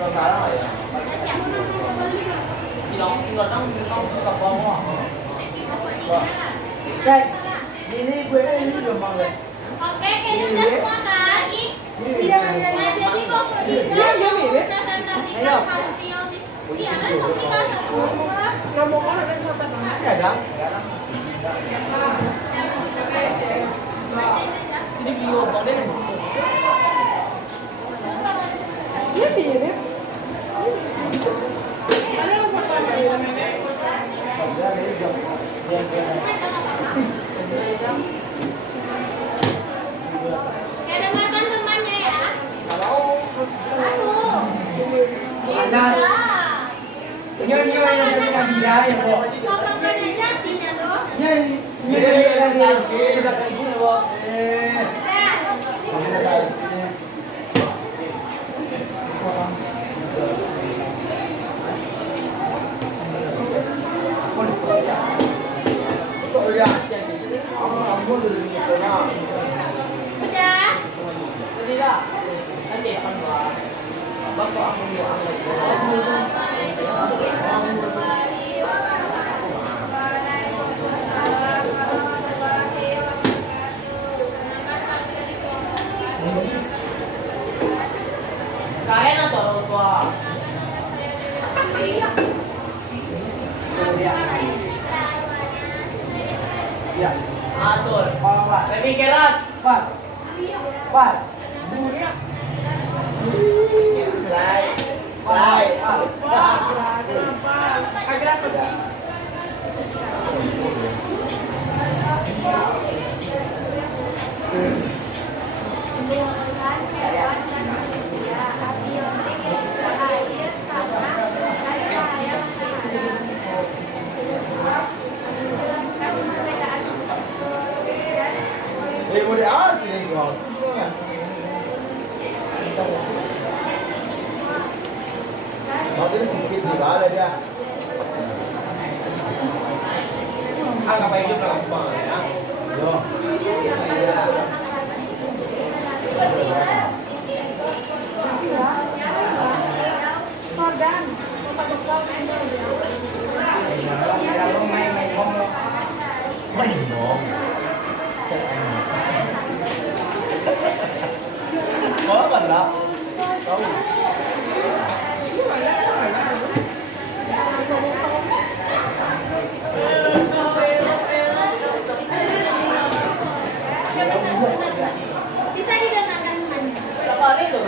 Sementara lah ya. Tinggal terus ke bawah. Cek, ini gue ini gampang deh. Oke, kayaknya udah semua kan? Nah, jadi waktu kita mau presentasikan hasil diskusi, ya kan kita satu Masih ada? Jadi beliau bang dia Dia mirip. Ada yang foto sama dia, Nenek? Ya, dengarkan temannya ya. Satu. Panas. Nyonya yang Nabila ya, Bu. Ngomongkan aja artinya dong. Sudah kayak gini, Bu. Udah. jadi lah. Nanti akan gua. Bapak aku mau angkat. Kaya na sa tua. Ya. Atur. Pak. Lebih keras. Pak. Pak. Ini boleh ada ini kau. Kalau ini sedikit nih, ada dia. Apa itu gampang ya? Yo. Morgan. Có mình đó. Đâu. Bisa didengarkan temannya. Sekali tuh.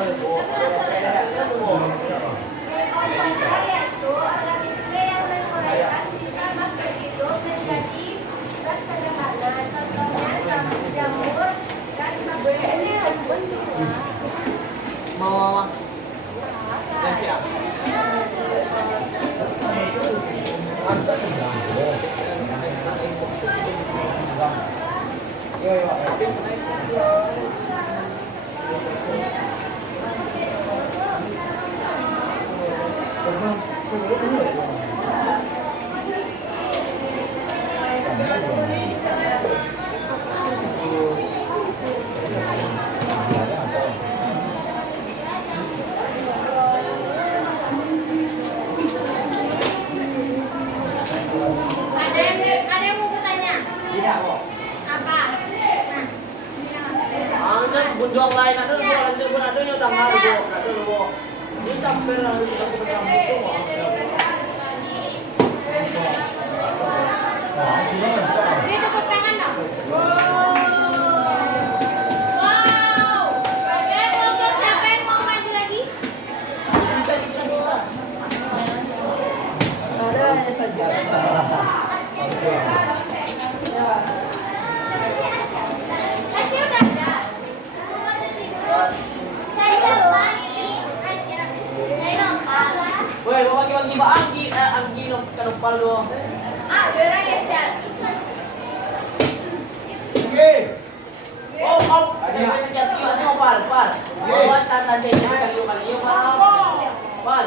Organisme yang menguraikan fisika makhluk hidup menjadi gas sederhana. Contohnya jamur dan sabun. Mau dan siap. Ada yang mau bertanya? Tidak, Bu. Apa? Anda sebunjuang lain ada lu lanjut pun ada yang udah ngaruh ada lu. Ini sampai lalu kita bersama itu. Ini tepuk tangan dong. Wow. Oke, kelompok siapa yang mau maju lagi? Kasih udah ada. Saya Wani. Saya Nopala. Woi, mau bagi-bagi ba anggi no kanumpal do. Ah, berang ya, Syat. Oke. Oh, saya sejati masih mau par. Bawa tanda jadi kali Pal.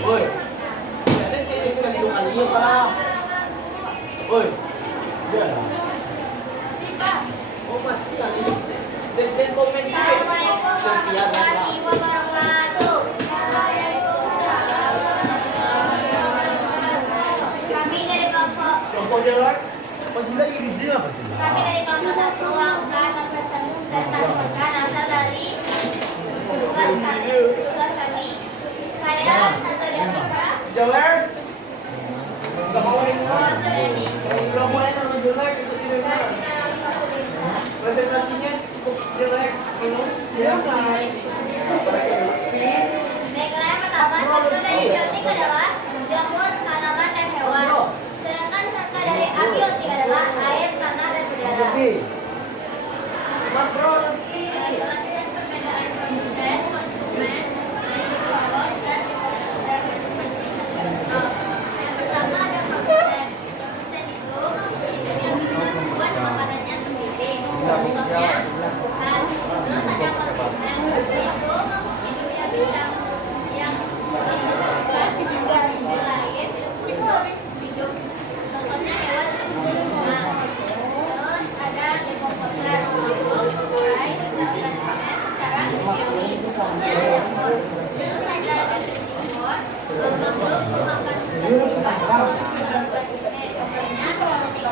Woi. Ada jadi kali para. Woi. Oh, pasti kali. Dan komen Assalamualaikum warahmatullahi wabarakatuh. tugas kami. Saya Tante Devika, Jelek. Enggak mau ini. Tante Deni, Belum mulai terlalu jelek itu tidak. Pimpinan satu desa. Presentasinya cukup jelek, minus. Ya, Baiklah, yang pertama, contoh dari biotik adalah jamur, tanaman, dan hewan. Sedangkan contoh dari abiotik adalah air, tanah, dan udara. Mas Bro, Jelaskan perbedaan produsen, konsumen, distributor, dan konsumsi satu contoh. Yang pertama ada produsen. Produsen itu maksudnya yang bisa membuat makanannya sendiri. Contohnya Tuhan. Terus ada konsumen. Itu hidupnya bisa yang membutuhkan organ lain untuk hidup. Contohnya hewan seperti bunga. Terus ada dekomposer untuk mengurai sisa organisme secara kimiawi, misalnya jamur. Terus ada distributor makhluk memakan sisa tumbuhan untuk organisme, contohnya roti.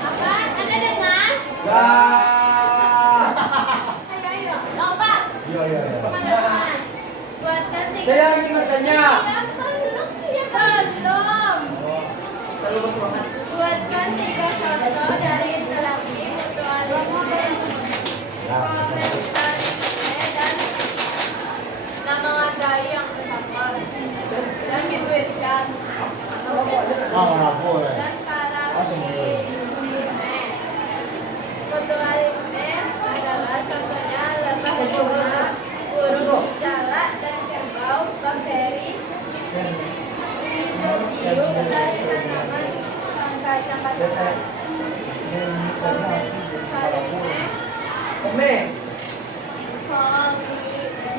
Apa? Ada dengar? Ayo, ayo. Lompat. Teman-teman. Buatkan tiga. saya ingin bertanya. Belum. Buatkan tiga contoh dari interaksi mutualisme, komentarisme, dan nama menghargai yang bersama. Dan Irsyad. Dan paralelisme. Mutualisme adalah contohnya lebah bunga, burung jalak, dan kerbau, bakteri, residium dari tanaman, kacang-kacangan. Komentarisme Oke.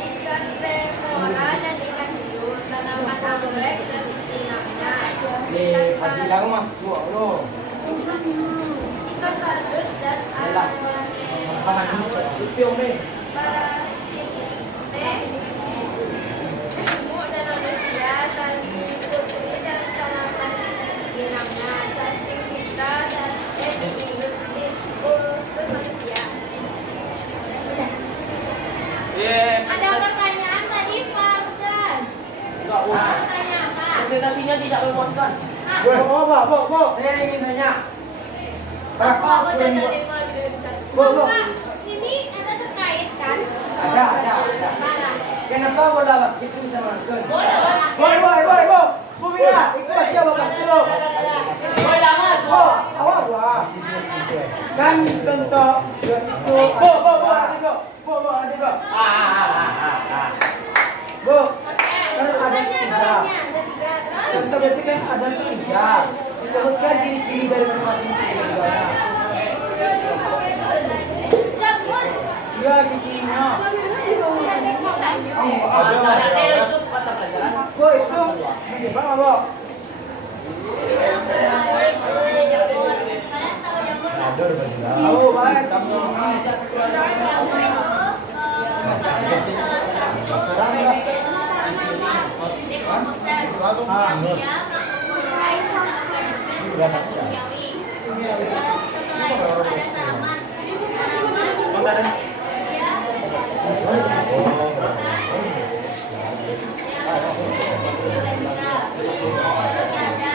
ikan remora dan ikan hiu, tanaman anggrek dan inangnya. Pasti lang masuk lo. Ikan kardus dan arowane. Itu nih. Parasitme, nyamuk dan manusia, tali putri dan tanaman inangnya, cacing pita dan epidemius manusia. Ada pertanyaan tadi Pak Hujan. Enggak boleh. Tanya apa? Presentasinya tidak memuaskan. Saya ingin tanya. Aku Berapa dan poin? dari mulai dari satu. Bo. Pak, ini ada terkait kan? Ada. Mana? Kenapa bola basket itu bisa masuk? Boy. Bubira, ikut siapa bakal lo? Boy, jangan. Awak gua. Kan contoh itu. Bu, Oke. kan ada Banyak tiga. orangnya, ada tiga. Terus Contoh berarti kan ada tiga. Disebutkan ciri-ciri dari masing-masing tiganya. jamur. Iya, cirinya. Itu mata pelajaran. Bu, itu menjebak apa, Bu? Yang pertama itu ada jamur. Kalian tahu jamur nggak? Tahu, baik. Jamur itu merupakan salah satu tanaman dekomposer. Dia mengurai sisa organisme secara kimiawi. Setelah itu ada tanaman. Dia terus ada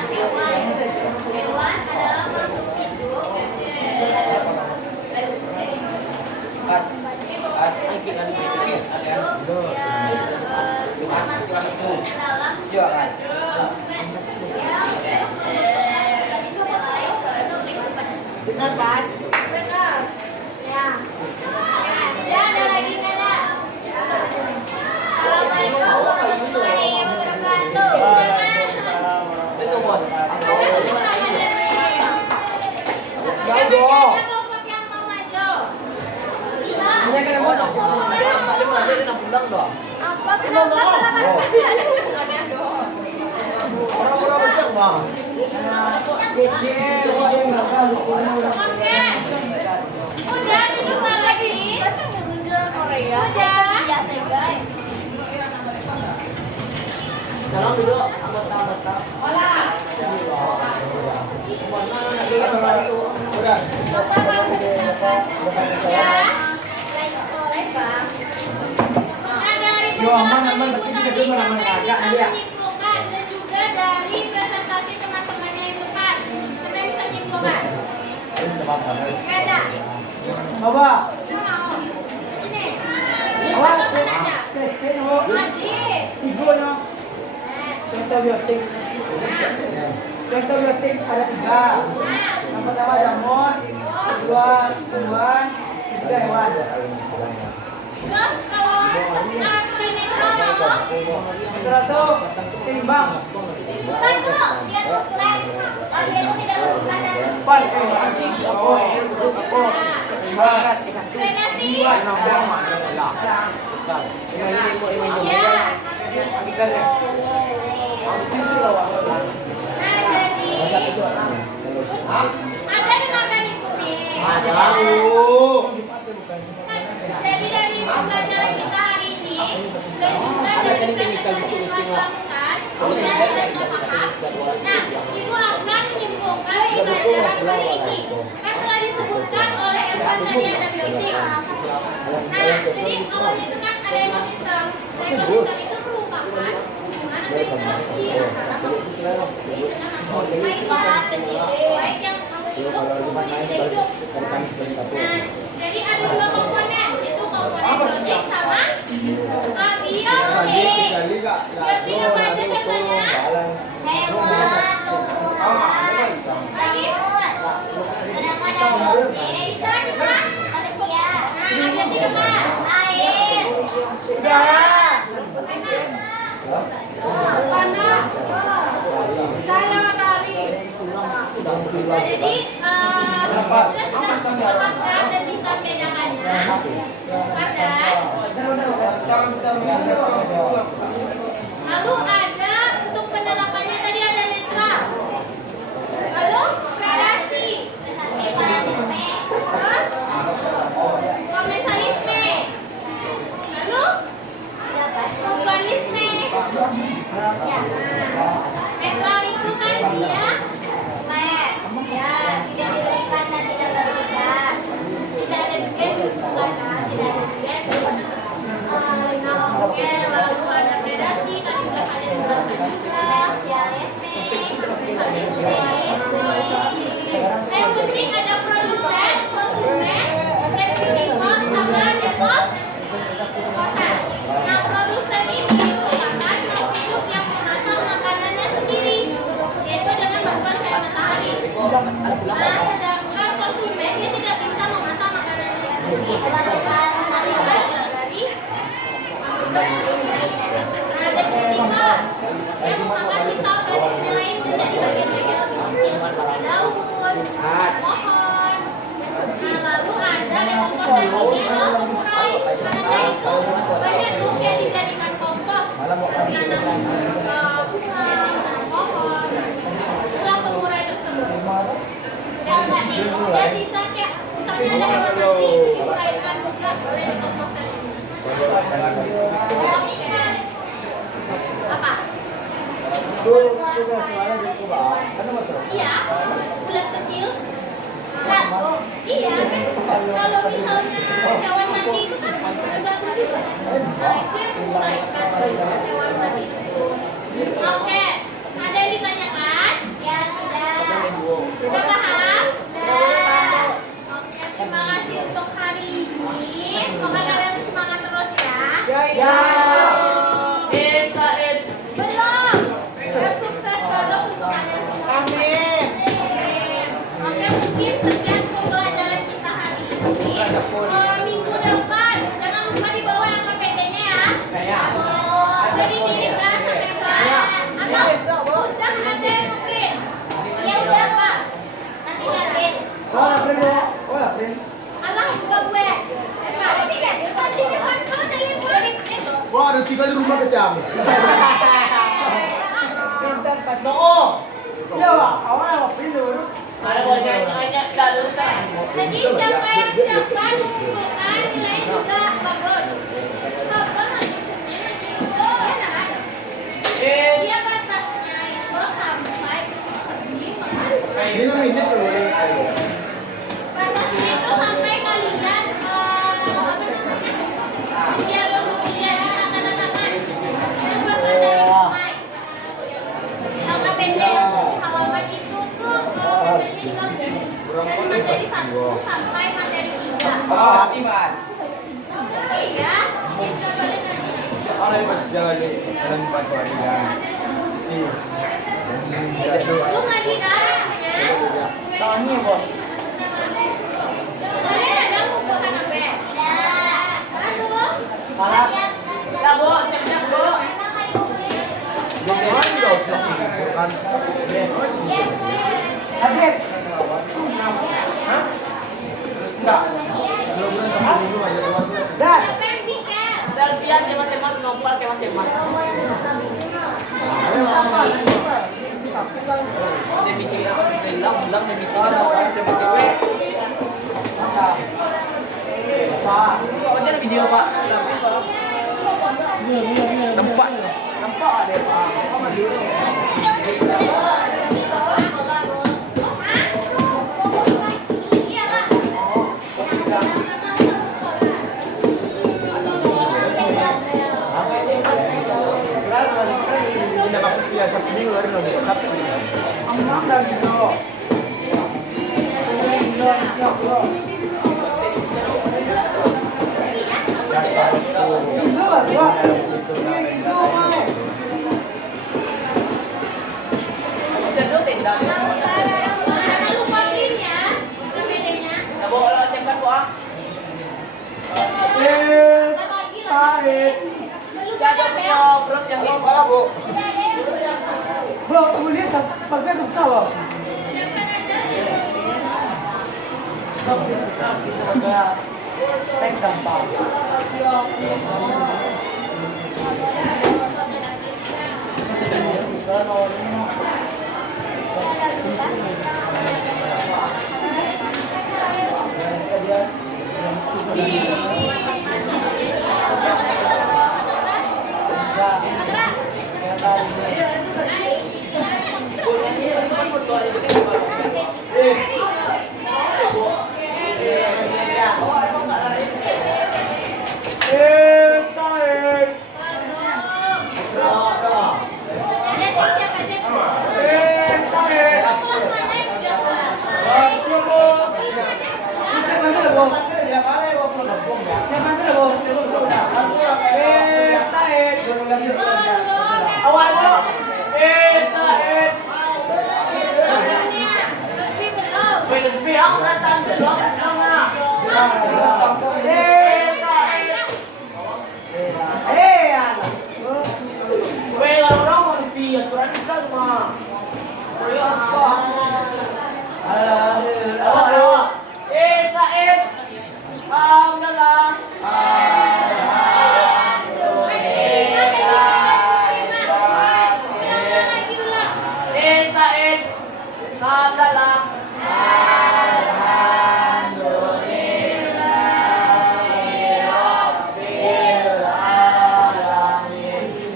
hewan. Hewan adalah makhluk hidup. Benar kan? Benar. Ya. Ya, ada lagi nggak ada? Assalamualaikum warahmatullahi wabarakatuh. Itu bos. Siapa saja kelompok yang mau maju? Bisa. Ini kan mau dong. Tadi mau ada yang pulang dong. Apa kenapa saya ada hubungannya dong? Orang-orang besar, Bang. Kecil, yang nakal. Oke. Udah duduk lagi. Menunjukkan Korea. Udah. Biasa guys. Sekarang dulu anggota-anggota. Hola. Udah. Ya. Maka dari penjelasan ibu tadi sampai bisa menyimpulkan dan juga dari presentasi teman-temannya itu kan sampai bisa menyimpulkan. Nggak ada. Coba. Nggak mau. Ini. Awas. Contohkan aja. Tes tengok. Wajib. Ibunya. Contoh biotik. Contoh biotik ada 3. Yang pertama jamur, kedua tumbuhan, ketiga hewan. Terus kalau netral apa? Satu seimbang. Bukan Bu, dia tuh flat. Oh, dia tuh tidak berbuka dan Frenasi. Ada dengarkan ibu nih. Jadi dari pembelajaran kita hari ini dan juga dari presentasi yang telah dilakukan, kita sudah paham. Nah, ibu akan menyimpulkan pembelajaran hari ini. Kan telah disebutkan oleh Evan tadi ada biotik. Nah, jadi awalnya itu kan ada ekosistem. Nah, ekosistem itu merupakan hubungan atau interaksi antara makhluk hidup dengan makhluk baik yang makhluk hidup maupun yang tidak hidup. Nah, jadi ada 2 komponen, yaitu komponen biotik sama abiotik. Biotik apa aja contohnya? hewan, tumbuhan, jamur, kadang-kadang bobek, manusia, Nah, abiotik apa? air, Nah, jadi kita sudah menetapkan dan bisa membedakannya pada lalu ada untuk penerapannya tadi ada netral, lalu predasi, fanatisme, terus komensalisme, lalu pluralisme. ya, Netral itu kan dia flat, ya tidak diberikan dan tidak berbeda, tidak ada dugaan karena tidak ada dugaan. Nah, oke, lalu ada predasi tadi belum ada sosialisme, yang penting ada produsen, konsumen, distributor, sama dekoder. Nah, produsen ini merupakan makhluk hidup yang memasak makanannya sendiri, yaitu dengan bantuan cahaya matahari. Nah, sedangkan konsumen dia tidak bisa memasak makanannya sendiri. Dari ada distributor yang memakan sisa organisme lain menjadi bagian-bagian lebih kecil seperti daun, pohon. Nah, lalu ada dekomposan ini adalah pengurai. Karena itu banyak tuh yang dijadikan kompos, menanam bunga, menanam pohon. Setelah pengurai tersebut, dan sisa kayak misalnya ada hewan mati itu diuraikan juga oleh dekomposan ini. Apa? Iya, bulat kecil. Iya, kan kalau misalnya hewan mati itu kan ada batu juga. Nah, itu yang menguraikan hewan mati tersebut. Oke, ada yang ditanyakan? ya tidak, Sudah paham? sudah. Oke, terima kasih untuk hari ini. Semoga kalian semangat terus ya. Ya. Belum. Dan sukses terus untuk kalian semua. Oke, mungkin sekian pembelajaran kita hari ini. Minggu depan jangan lupa dibawa yang KPT-nya ya. Jadi diminta sampai kelas. Atau sudah ada yang nge-print? Iya udah Pak, nanti nyari. Alah, juga gue. Nanti di handphone dari gue. Wah, ada 3 di rumah kejam. Ya, Pak. Awalnya apa dulu? Ada wajahnya tidak selesai. Jadi siapa yang cepat mengumpulkan nilai juga bagus. Apa hanya sebenarnya gitu? Ya, nah. Dia batasnya itu sampai 5 menit loh. Batasnya itu sampai kalian apa namanya? Dialog ujian tanda tangan. Itu selesai dari mulai. Sama pendek. Halaman itu tuh materinya 30. Dari materi 1 sampai materi 3. Oh, hati, Pak. Iya, bisa boleh nanya. Oleh Mas Jawa dalam 4 hari ya. Mesti. Lu lagi kan? Tahun ini, Bos. Kalian ada kumpulkan apa? Aduh. Malah. Ya, Bu, siap-siap, Bu. Jangan enggak usah kan. Habis. Enggak. Dan. Siapa yang bikin? Selfie aja mas ngompol ke mas. Demi cewek, bilang demi cewek, demi cewek. Pak, ada video Pak. Nampak ada Pak. Iya, Pak. Tidak masuk biasa minggu hari ini. Aman dah gitu. Sedot tenda. Jangan lupa pin ya. Bedanya. Ya Bu, simpan Bu. Tarik. Jaga punya bros yang ini. Bu. Bro, kamu lihat pakai buka loh. Siapkan aja. Kayak tank gampang. Tarik. Ada siap aja. Tarik. Kelas mana yang jawab? Siapa dulu, Bang? Siapa dulu, tarik. Awal Bu. Said. Lebih aku datang selok sana. Anak. Wela orang mau lebih aturan sama. Said. Udah lah. Said. Udah lah.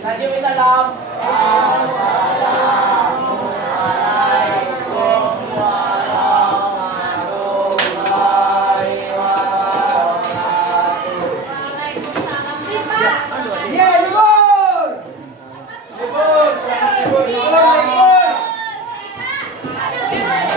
Najib salam.